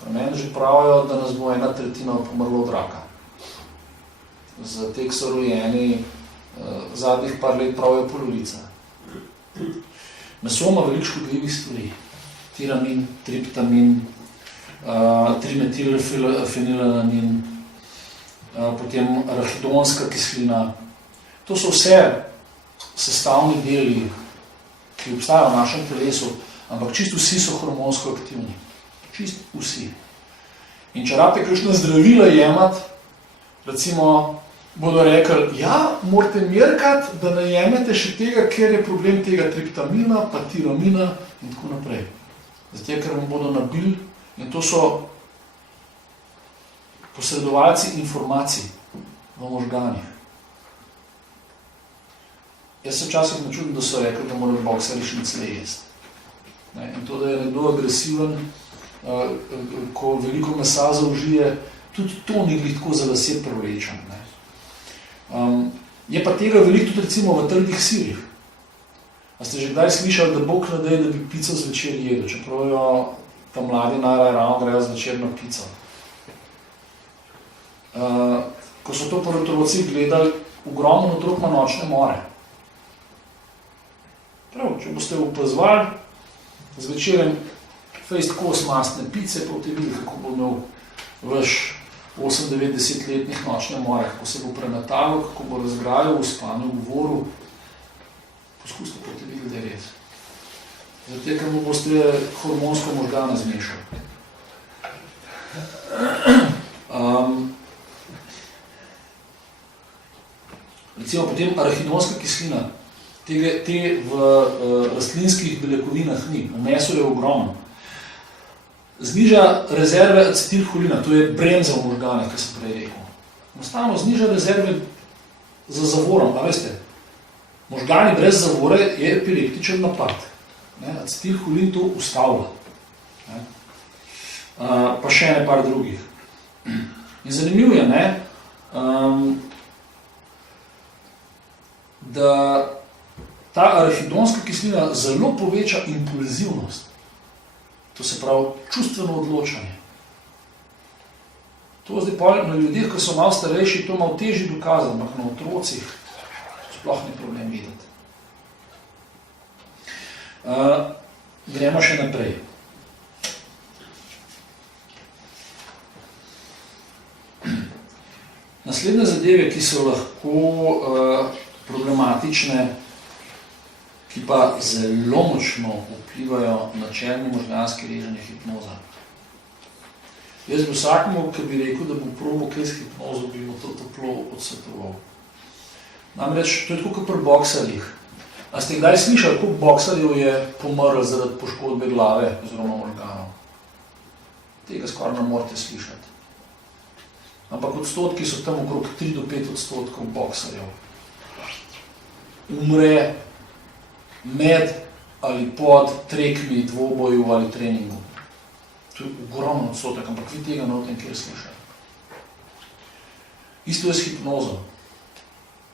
Pri meni že pravijo, da nas bo 1/3 pomrlo od raka. Za te, ki so rojeni, zadnjih par let pravijo polovica. Meso ima veliko škodljivih stvari. Tiramin, triptamin, trimetilfenilalanin, potem arahidonska kislina. To so vse sestavni deli, ki obstajajo v našem telesu, ampak čisto vsi so hormonsko aktivni. Čisto vsi. In če rabite kakšna zdravila jemati, recimo bodo rekli, ja, morate merkati, da ne jemete še tega, ker je problem tega triptamina, pa tiramina in tako naprej. Zato, ker vam bodo nabili, in to so posredovalci informacij v možganih. Jaz se včasih načudim, da so rekli, da morajo bokseri šnicle jesti. In to, da je nekdo agresiven, ko veliko mesa zaužije, tudi to ni glih tako za lase privlečen. Je pa tega veliko tudi recimo v trdih sirih. A ste že kdaj slišali, da Bog ne daje, da bi pico zvečer jedel, čeprav jo ta mladi najraje ravno grejo zvečer na pico. Ko so to prvi otroci gledali, ogromno otrok ima nočne more. Prav, če boste opazovali, zvečer en fejst kos mastne pice, pa boste videli, kako bo imel vaš 8-9-10-letnih nočne more, kako se bo premetalo, kako bo razgrajal v spanju, v govoru. Poskusite, pa boste videli, da je res. Zato, ker mu boste hormonsko možgana zmešali. Recimo potem arahidonska kislina. Te v rastlinskih beljakovinah ni, v mesu je ogromno. Zniža rezerve acetilholina, to je bremza v možganih, kar sem prej rekel. Enostavno zniža rezerve za zavorom, a veste, možgani brez zavore je epileptičen napad. Acetilholin to ustavlja. Pa še ene par drugih. In zanimivo je, da ta arahidonska kislina zelo poveča impulzivnost. To se pravi čustveno odločanje. To zdaj pa na ljudeh, ki so malo starejši, to malo težje dokazati, ampak na otrocih sploh ni problem videti. Gremo še naprej. Naslednje zadeve, ki so lahko problematične, ki pa zelo močno vplivajo na čelni možganski reženje hipnoza. Jaz bi vsakemu, ki bi rekel, da bo probo kaj s hipnozo, bi mu to toplo odsvetoval. Namreč, to je tako kot pri boksarjih. A ste kdaj slišali, koliko boksarjev je pomrl zaradi poškodbe glave oziroma možganov? Tega skoraj ne morate slišati. Ampak odstotki so tam okrog 3-5% boksarjev. Umre med ali pod trekmi, dvoboju ali treningu. To je ogromno odstotek, ampak vi tega ne o tem kjer slišali. Isto je s hipnozo.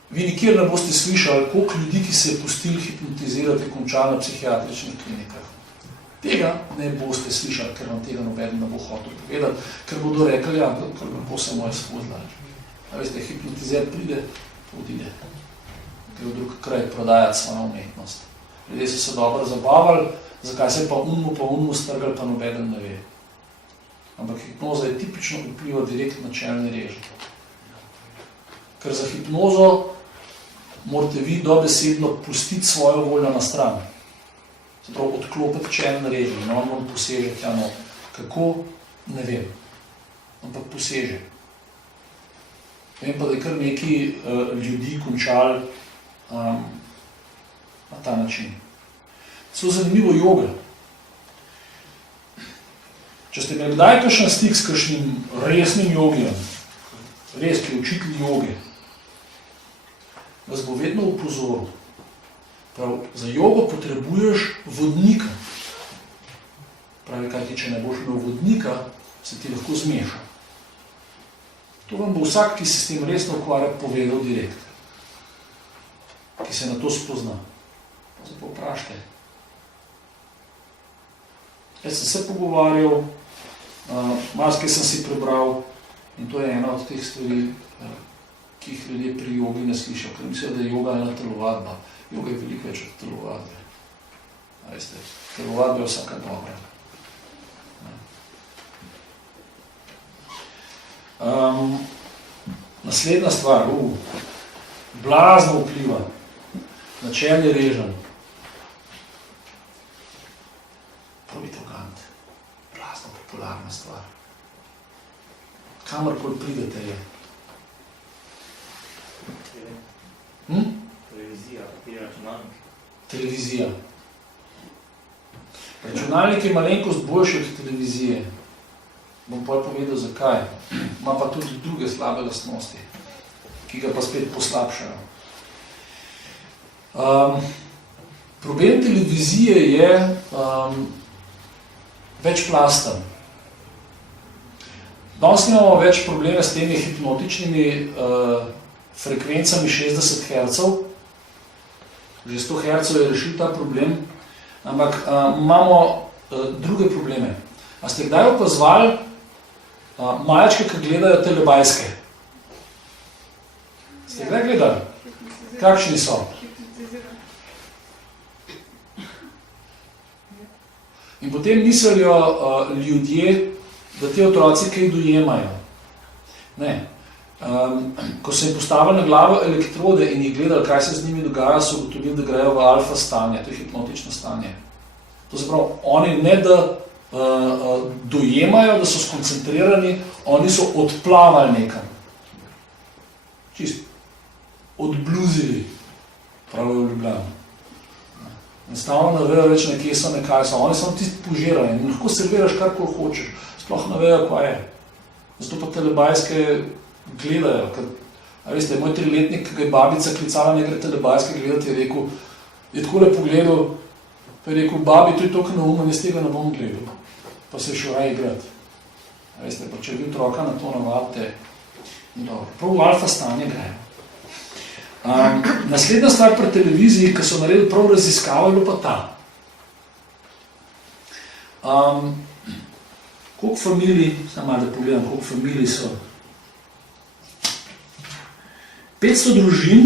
Vi nikjer ne boste slišali, koliko ljudi, ki se je pustili hipnotizirati, končali na psihiatričnih klinikah. Tega ne boste slišali, ker vam tega nobeden ne bo hotel povedati, ker bodo rekli, ja, ker bo se moje spozla. A veste, hipnotizer pride, odide. Gre v drug kraj prodajati svojo umetnost. Ljudje so se dobro zabavali, zakaj se pa unmu strgali, pa nobeden ne ve. Ampak hipnoza je tipično vpliva direkt na čelni rež. Ker za hipnozo morate vi dobesedno pustiti svojo voljo na stran. Se pravi, odklopiti čelni rež in on vam poseže tja not. Kako? Ne vem. Ampak poseže. Vem pa, da je kar neki ljudi končali na ta način. So zanimivo joge. Če ste imeli kdaj kakšen stik s kakšnim resnim jogijem, res, ki je učitelj joge, vas bo vedno upozoril. Prav, za jogo potrebuješ vodnika. Pravi, kaj ti, če ne boš imel vodnika, se ti lahko zmeša. To vam bo vsak, ki se s tem resno ukvarja, povedal direkt. Ki se na to spozna. Zdaj pa vprašajte. Jaz sem se pogovarjal, marsikaj sem si prebral in to je ena od teh stvari, ki jih ljudje pri jogi ne slišajo, ker mislijo, da je joga ena telovadba. Joga je veliko več od telovadbe. Veste, telovadba je vsaka dobra. Naslednja stvar, blazno vpliva na čelni režen. Probitogant, blazno popularna stvar. Kamorkoli pridete je. Televizija, kateri računalnik? Televizija. Računalnik je malenkost boljši od televizije. Bom pa povedal, zakaj. Ima pa tudi druge slabe lastnosti, ki ga pa spet poslabšajo. Problem televizije je večplasten. Danes imamo več probleme s temi hipnotičnimi frekvencami 60 Hz. Že 100 Hz je rešil ta problem, ampak imamo druge probleme. A ste kdaj opazovali majačke, ki gledajo telebajske? Ste kdaj gledali? Kakšni so? In potem mislijo ljudje, da te otroci kaj dojemajo. Ne. Ko se je postavili na glavo elektrode in jih gledali, kaj se z njimi dogaja, so ugotovili, da grejo v alfa stanje, to je hipnotično stanje. To se pravi, oni ne da dojemajo, da so skoncentrirani, oni so odplavali nekam. Čist odbluzili, pravijo v Ljubljani. Enostavno ne vejo več nekje so, nekaj so. Oni so tisti požirani in lahko serviraš karkoli hočeš, sploh ne vejo, kaj je. Zato pa telebajske gledajo. Ker, veste, moj 3-letnik, ki ga je babica klicala, ne gre telebajske gledati, je rekel, je takole pogledal, pa je rekel, babi, to je toliko neumno, jaz tega ne bom gledal. Pa se je šel raj igrati. Veste, pa če vi otroka na to navadite, prav v alfa stanje grejo. Naslednja stvar pri televiziji, ki so naredili prav raziskavo, je bilo pa ta. Koliko familij, samo malo da pogledam, koliko familij so. 500 družin,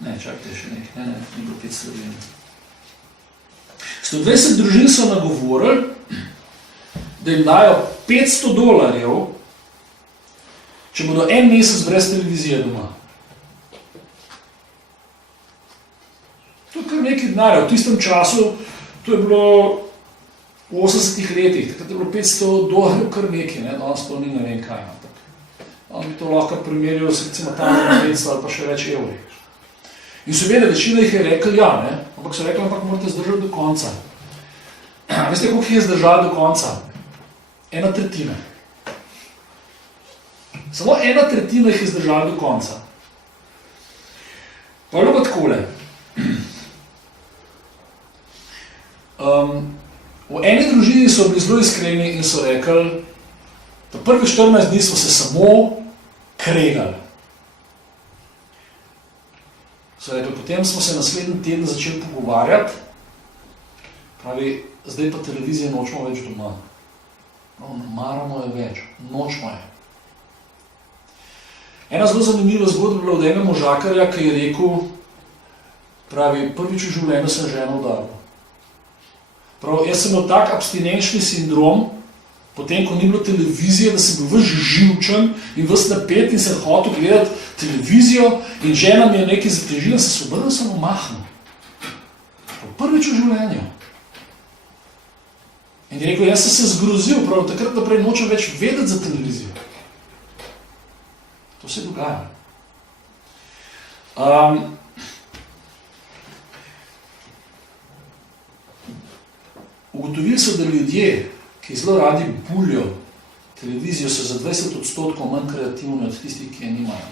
ne, čakajte še nekaj, ne, ni bilo 500 družin. 120 družin so nagovorili, da jim dajo $500, če bodo en mesec brez televizije doma. To je kar nekaj denarja. V tistem času, to je bilo v 80-ih letih, takrat je bilo $500 kar nekaj, ne? Danes to ni ne vem kaj. On bi to lahko primerjal s recimo tam na 500 ali pa še več evri. In seveda, večina jih je rekel ja, ne? Ampak so rekli, ampak morate zdržati do konca. Veste, koliko jih je zdržati do konca? 1/3. Samo 1/3 jih je zdržali do konca. Pa je bilo pa takole. V eni družini so bili zelo iskreni in so rekli, da prvi 14 dni smo se samo kregali. So rekli, potem smo se naslednji teden začeli pogovarjati, pravi, zdaj pa televizije nočemo več doma. No, maramo je več, nočemo je. Ena zelo zanimiva zgodba bila od enega možakarja, ki je rekel, pravi, prvič v življenju sem ženo udaril. Prav, jaz sem imel tak abstinenčni sindrom, potem, ko ni bilo televizije, da sem bil ves živčen in ves napet in sem hotel gledati televizijo in žena mi je nekaj zatežila, sem se obrnil, sem omahnil. Prvič v življenju. In je rekel, jaz sem se zgrozil, prav, takrat naprej nočem več vedeti za televizijo. To se dogaja. Ugotovili so, da ljudje, ki zelo radi buljo televizijo, so za 20% manj kreativni od tistih, ki je nimajo.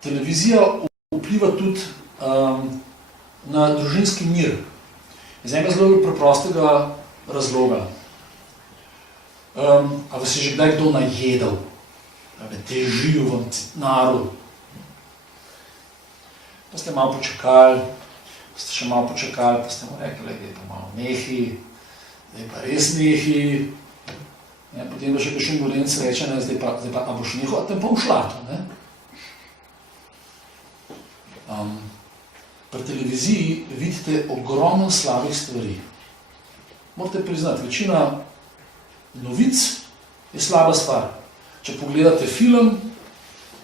Televizija vpliva tudi na družinski mir. Iz enega zelo preprostega razloga. A vas je že kdaj kdo najedel? Težijo vam naru. Pa ste malo počakali, pa ste še malo počakali, pa ste mu rekli, da je pa malo nehi, da je pa res nehi. Potem pa še kakšen gorenc reče, zdaj pa a boš nehal, a tem pa ušla to. Pri televiziji vidite ogromno slabih stvari. Morate priznati, večina novic je slaba stvar. Če pogledate film,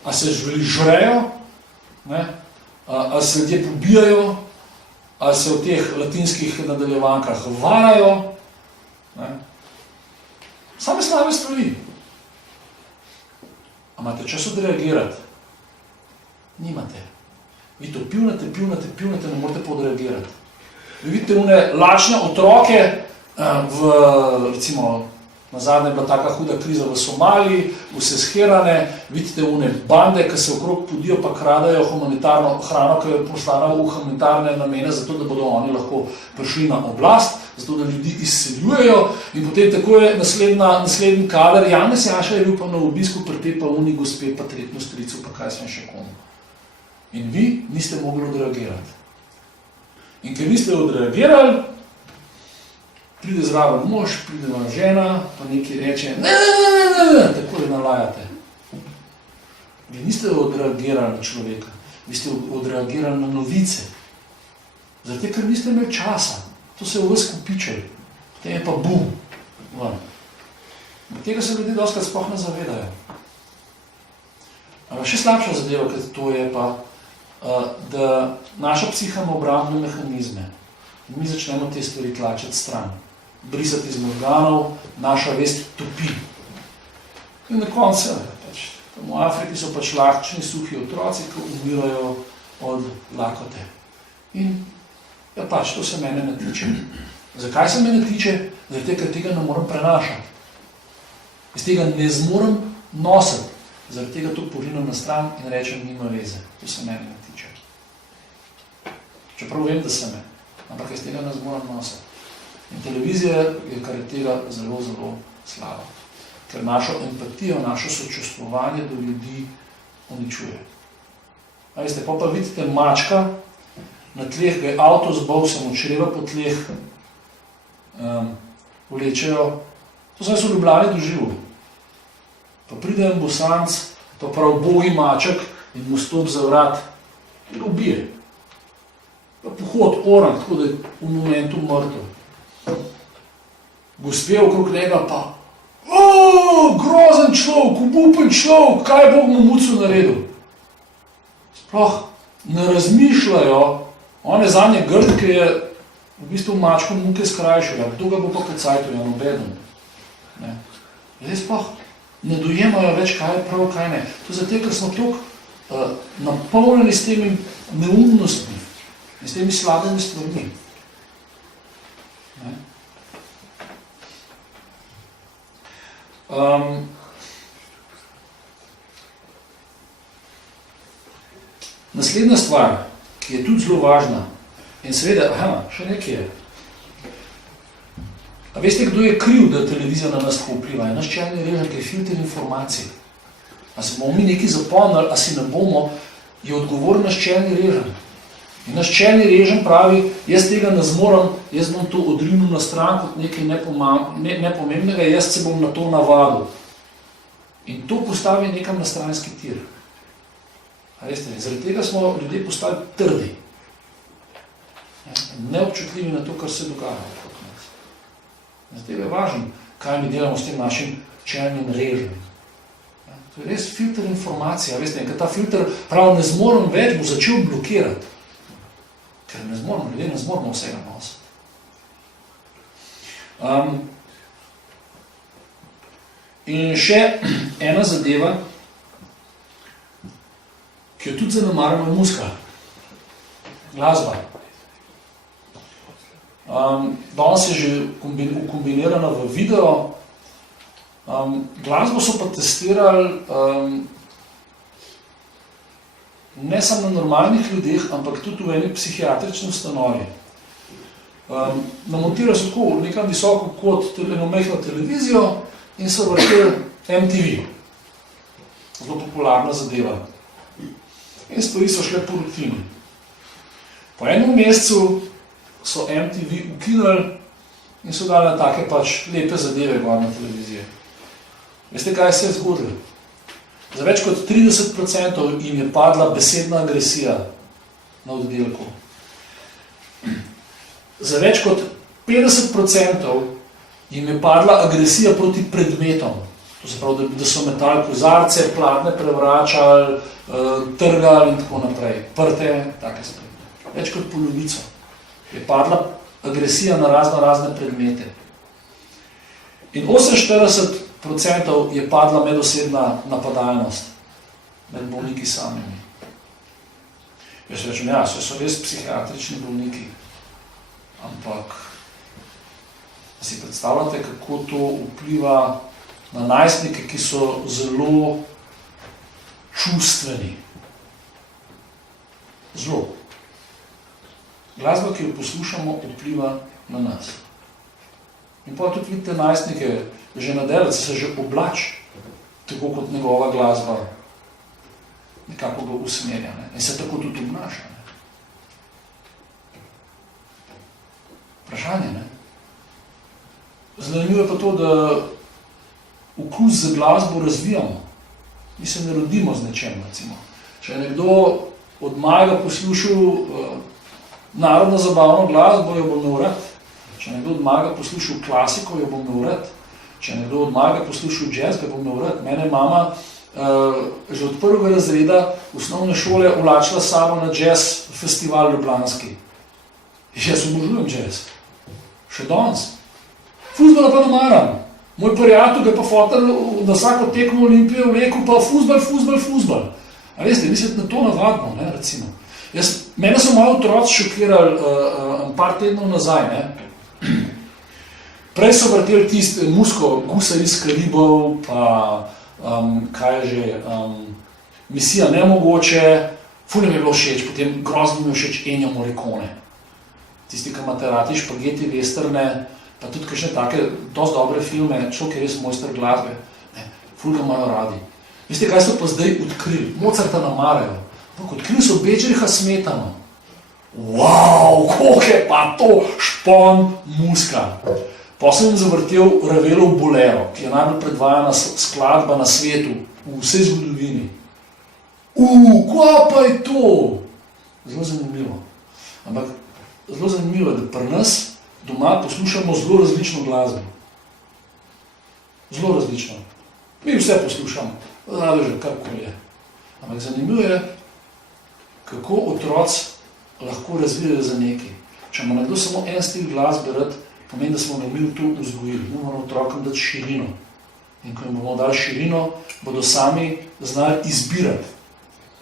a se živeli žrejo, a se ljudje pobijajo, a se v teh latinskih nadaljevankah varajo. Same slabe stvari. A imate čas odreagirati? Nimate. Vi to pivnete, ne morete pa odreagirati. Vi vidite une lačne otroke, recimo, nazadnje je bila taka huda kriza v Somaliji, vse sherane, vidite une bande, ki se okrog podijo pa kradajo humanitarno hrano, ki je poslana v humanitarne namene, zato da bodo oni lahko prišli na oblast, zato da ljudi izseljujejo in potem tako je naslednji kader, Janez Janša je bil pa na obisku pri tej pa uni gospe, pa tretjo stricu, pa kaj sem še komu. In vi niste mogli odreagirati. In ker niste odreagirali, pride zraven mož, pride vam žena, pa nekaj reče, ne, tako je nalajate. Vi niste odreagirali na človeka, vi ste odreagirali na novice. Zato, ker niste imeli časa, to se je v vas kupičali, potem je pa bum. Tega se ljudje dostakrat sploh ne zavedajo. Ampak še slabša zadeva, ker to je pa, da naša psiha ima obrambne mehanizme. In mi začnemo te stvari tlačiti stran, brisati iz možganov, naša vest topi. In na koncu, v Afriki so pač lačni, suhi otroci, ki umirajo od lakote. In ja pač, to se mene ne tiče. Zakaj se me ne tiče? Zato, ker tega ne moram prenašati. Iz tega ne zmorem nositi. Zaradi tega to porinem na stran in rečem, nima veze. To se mene ne tiče. Čeprav vem, da se me. Ampak iz tega ne zmorem nositi. In televizija je kar tega zelo, zelo slaba. Ker našo empatijo, našo sočustvovanje do ljudi uničuje. A veste, pa vidite mačka, na tleh ga je avto zbol, se mu čreva po tleh vlečejo. To sem jaz v Ljubljani doživel. Pa pride en Bosanc, pa prav bogi maček in mu stop za vrat in ubije. Pa pohod, oran, tako da je v momentu mrtev. Gospe okrog njega pa, grozen človek, obupen človek, kaj je Bog mu mucu naredil? Sploh ne razmišljajo, on je zanje grd, ki je v bistvu mačko muke skrajšal, kdo ga bo pa kecajto, ja nobeden. Zdaj sploh ne dojemajo več, kaj je prav, kaj ne. To je zato, ker smo toliko napolnjeni s temi neumnostmi in s temi slabimi stvarmi. Naslednja stvar, ki je tudi zelo važna in seveda, še nekaj je. A veste, kdo je kriv, da televizija na nas tako vpliva? Je naš čelni režim, ki je filter informacij. A se bomo mi nekaj zapomnili, a si ne bomo, je odgovoren naš čelni režim. In naš čelni režim pravi, jaz tega ne zmorem, jaz bom to odrinil na stran kot nekaj nepomembnega, jaz se bom na to navadil. In to postavi nekam na stranski tir. A veste, zaradi tega smo ljudje postali trdi. Neobčutljivi na to, kar se dogaja. Zato je važno, kaj mi delamo s tem našim čelnim režim. To je res filter informacije. Veste, ker ta filter prav ne zmorem več, bo začel blokirati. Ker ne zmoremo, ljudje ne zmoremo vsega nositi. In še ena zadeva, ki jo tudi zanemarjamo, je muzika. Glasba. Danes je že kombinirana v video. Glasbo so pa testirali ne samo na normalnih ljudeh, ampak tudi v eni psihiatrični ustanovi. Namontirajo se tako v nekam visoko kot eno majhno televizijo in so vrteli MTV. Zelo popularna zadeva. In stvari so šle po rutini. Po enem mesecu so MTV ukinili in so dali na take pač lepe zadeve gor na televizije. Veste, kaj se je zgodilo? Za več kot 30% jim je padla besedna agresija na oddelku. Za več kot 50% jim je padla agresija proti predmetom. To se pravi, da so metali kozarce, platne prevračali, trgali in tako naprej. Prte, take stvari. Več kot polovico je padla agresija na razne predmete. In 48% je padla medosebna napadalnost med bolniki samimi. Jaz rečem, ja, so res psihiatrični bolniki, ampak si predstavljate, kako to vpliva na najstnike, ki so zelo čustveni. Zelo. Glasba, ki jo poslušamo, vpliva na nas. In pa tudi vidite najstnike, že na delec se že oblač, tako kot njegova glasba nekako ga usmerja, ne? In se tako tudi obnaša. Ne? Vprašanje, ne? Zanimivo je pa to, da okus za glasbo razvijamo. Mi se ne rodimo z nečem, recimo. Če je nekdo od malega poslušal narodno zabavno glasbo, jo bo imel rad. Če je nekdo od malega poslušal klasiko, jo bo imel rad. Če je nekdo od malega poslušal jazz, ga bo imel rad. Mene je mama že od prvega razreda osnovne šole vlačila sabo na jazz festival ljubljanski. Jaz obožujem jazz. Še danes. Fuzbala pa ne maram. Moj prijatelj ga pa fotar na vsako tekmo Olimpije vlekel, pa fuzbal. A veste, mislim, na to navadno, ne, recimo. Mene so malo otroci šokirali par tednov nazaj, ne. Prej so vrteli tisti musko, Gusa iz Karibov, pa kaj je že, Misija nemogoče, ful mi je bilo všeč, potem grozno mi je všeč Ennio Morricone. Tisti, ki imate radi špageti, westerne, pa tudi kakšne take dosti dobre filme, človek je res mojster glasbe, ne, ful ga imajo radi. Veste, kaj so pa zdaj odkrili? Mozarta namarajo. Odkrili so Bedžeriha Smetano. Wow, koliko je pa to špon muska. Potem sem zavrtel Ravelov Bolero, ki je najbolj predvajana skladba na svetu, v vsej zgodovini. Kaj pa je to? Zelo zanimivo. Ampak zelo zanimivo je, da pri nas doma poslušamo zelo različno glasbo. Zelo različno. Mi vse poslušamo, znamo že karkoli je. Ampak zanimivo je, kako otroci lahko razvijajo za nekaj. Če ima nekdo samo en stil glasbe rad, pomeni, da smo ga mi to vzgojili. Mi moramo otrokom dati širino. In ko jim bomo dali širino, bodo sami znali izbirati.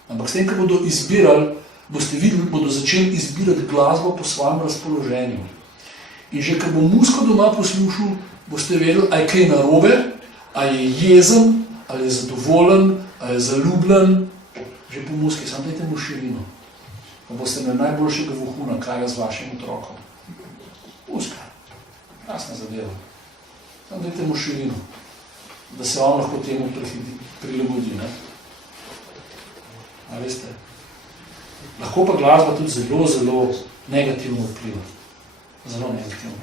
Ampak s tem, ko bodo izbirali, boste videli, bodo začeli izbirati glasbo po svojem razpoloženju. In že, ko bo musko doma poslušal, boste vedeli, a je kaj narobe, a je jezen, ali je zadovoljen, a je zaljubljen. Že po muski, samo dajte mu širino. Pa boste imeli najboljšega vohuna, kaj je z vašim otrokom. Muska. Krasna zadeva. Samo dajte mu širino, da se on lahko temu prilagodi. Ne? A veste? Lahko pa glasba tudi zelo, zelo negativno vpliva. Zelo negativno.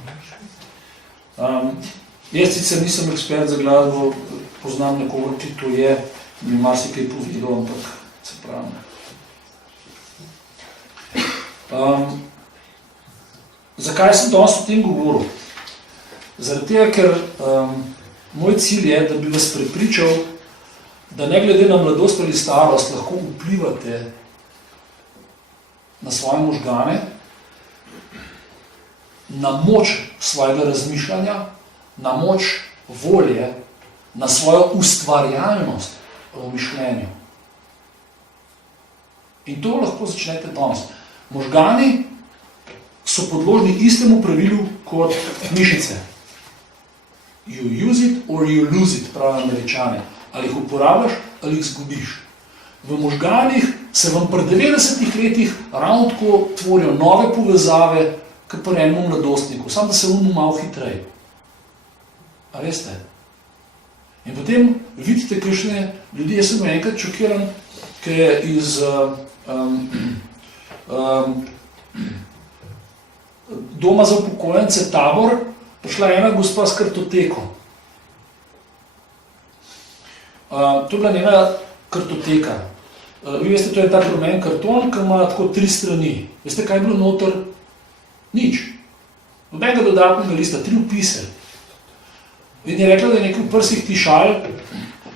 Jaz sicer nisem ekspert za glasbo, poznam nekoga, ki to je, mi marsikaj povedal, ampak se pravim. Zakaj sem danes o tem govoril? Zaradi tega, ker moj cilj je, da bi vas prepričal, da ne glede na mladost ali starost lahko vplivate na svoje možgane, na moč svojega razmišljanja, na moč volje, na svojo ustvarjalnost v mišljenju. In to lahko začnete danes. Možgani so podložni istemu pravilu kot mišice. You use it or you lose it, pravijo Američani. Ali jih uporabljaš, ali jih zgubiš. V možganih se vam pri 90 letih ravno tako tvorijo nove povezave, kot pri enemu mladostniku, samo da se malo hitreje. A veste? In potem vidite, kakšne ljudi, jaz sem bil enkrat šokiran, ki je iz doma za upokojence Tabor prišla ena gospa s kartoteko. To je bila njena kartoteka. Vi veste, to je tak rumen karton, ki ima tako 3 strani. Veste, kaj je bilo noter? Nič. Nobenega dodatnega lista, 3 opise. In je rekla, da je nekaj v prsih tišal,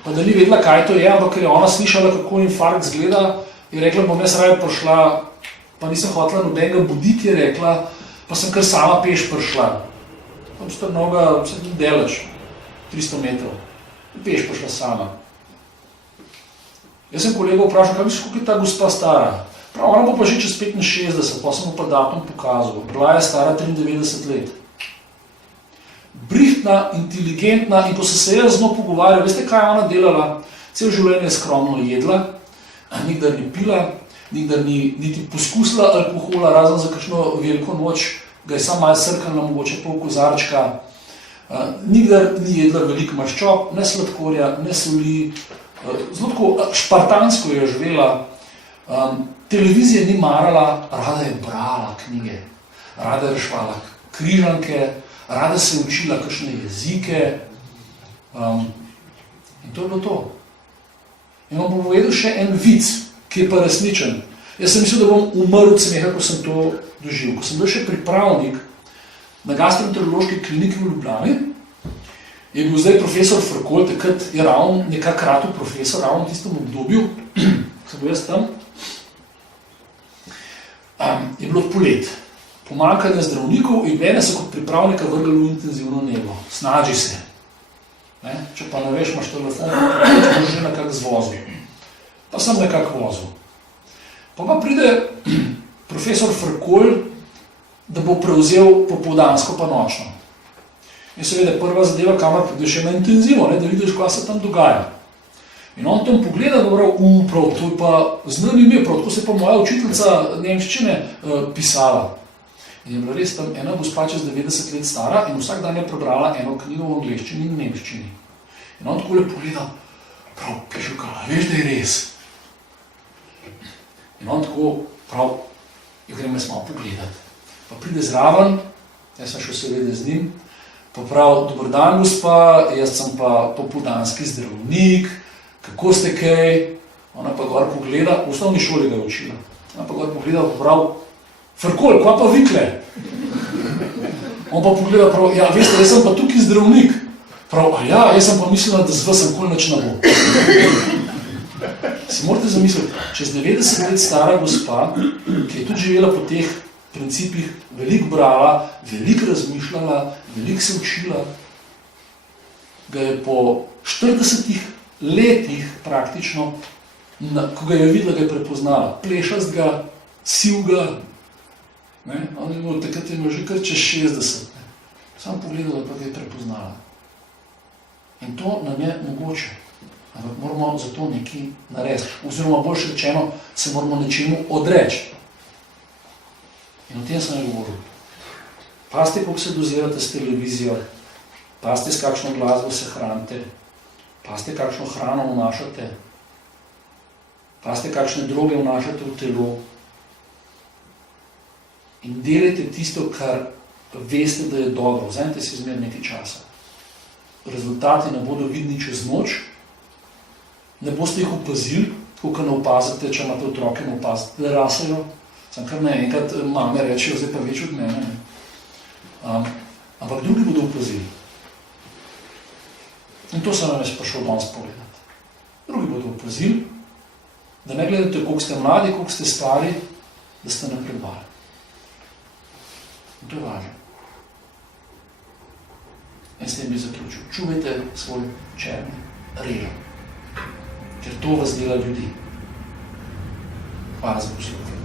pa da ni vedela, kaj to je, ampak ker je ona slišala, kako infarkt zgleda, je rekla, bom jaz raje prišla, pa nisem hotela nobenega buditi, je rekla, pa sem kar sama peš prišla. Tam sta mnoga, vse tudi deleč, 300 metrov. Peš prišla sama. Jaz sem kolega vprašal, kaj misliš, koliko je ta gospa stara? Prav, ona bo pa že čez 65, pa sem mu pa datum pokazal. Bila je stara 93 let. Brihtna, inteligentna in ko se jaz z njo pogovarjal, veste, kaj je ona delala? Cel življenje je skromno jedla, nikdar ni pila, nikdar ni niti poskusila alkohola, razen za kakšno veliko noč, ga je samo malo srkala, mogoče pol kozarčka. Nikdar ni jedla veliko maščob, ne sladkorja, ne soli, zelo tako špartansko je živela. Televizije ni marala, rada je brala knjige, rada je rešvala križanke, rada se je učila kakšne jezike in to je bilo to. In vam bom povedal še en vic, ki je pa resničen. Jaz sem mislil, da bom umrl od smeha, ko sem to doživel. Ko sem bil še pripravnik na gastroenterološki kliniki v Ljubljani, je bil zdaj profesor Frkol, takrat je ravno nekak kratil profesor, ravno v tistem obdobju, ko sem bil jaz tam, je bilo polet. Pomanjkanje zdravnikov in mene so kot pripravnika vrgli v intenzivno nego. Snaži se. Če pa ne veš, imaš telefon, pa že nekak zvozil. Pa sem nekak vozil. Pa pride profesor Frkol, da bo prevzel popoldansko pa nočno. In seveda prva zadeva, kamor prideš na intenzivo, da vidiš, kaj se tam dogaja. In on tam pogleda, da prav, to je pa znani ime, prav, tako se pa moja učiteljica nemščine pisala. In je bila res tam ena gospa čez 90 let stara in vsak dan je prebrala eno knjigo v angleščini in nemščini. In on takole pogleda, prav, Pišuka, veš, da je res. In on tako, prav, jo grem jaz malo pogledat. Pa pride zraven, jaz sem šel seveda z njim, pa prav, dober dan, gospa, jaz sem pa popoldanski zdravnik, kako ste kaj? Ona pa gor pogleda, v osnovni šoli ga je učila. Ona pa gor pogleda, pa prav, Frkol, kva pa vikle? On pa pogleda prav, ja, veste, jaz sem pa tukaj zdravnik. Prav, a ja, jaz sem pa mislila, da z vas sem kol nič ne bo. Si morate zamisliti, čez 90 let stara gospa, ki je tudi živela po teh principih, veliko brala, veliko razmišljala, veliko se učila, ga je po 40 letih praktično, ko ga je videla, ga je prepoznala, plešastga, sivga, on je bil takrat imel že kar čez 60, samo pogledala, pa ga je prepoznala. In to nam je mogoče, ampak moramo za to nekaj narediti, oziroma boljše rečeno, se moramo nečemu odreči. In o tem sem je govoril. Pazite, koliko se dozirate s televizijo, pazite, s kakšno glasbo se hranite, pazite, kakšno hrano vnašate, pazite, kakšne droge vnašate v telo in delajte tisto, kar veste, da je dobro. Vzemite si zmer nekaj časa. Rezultati ne bodo vidni čez noč, ne boste jih opazili, tako kar ne opazite, če imate otroke, ne opazite, da rasejo. Sam kar naenkrat mame rečejo, zdaj pa več od mene. Ampak drugi bodo opazili. In to sem vam jaz prišel danes povedati. Drugi bodo opazili, da ne gledate, koliko ste mladi, koliko ste stari, da ste napredovali. In to je važno. In s tem bi zaključil. Čuvajte svoj černi režim, ker to vas dela ljudi. Hvala za poslušanje.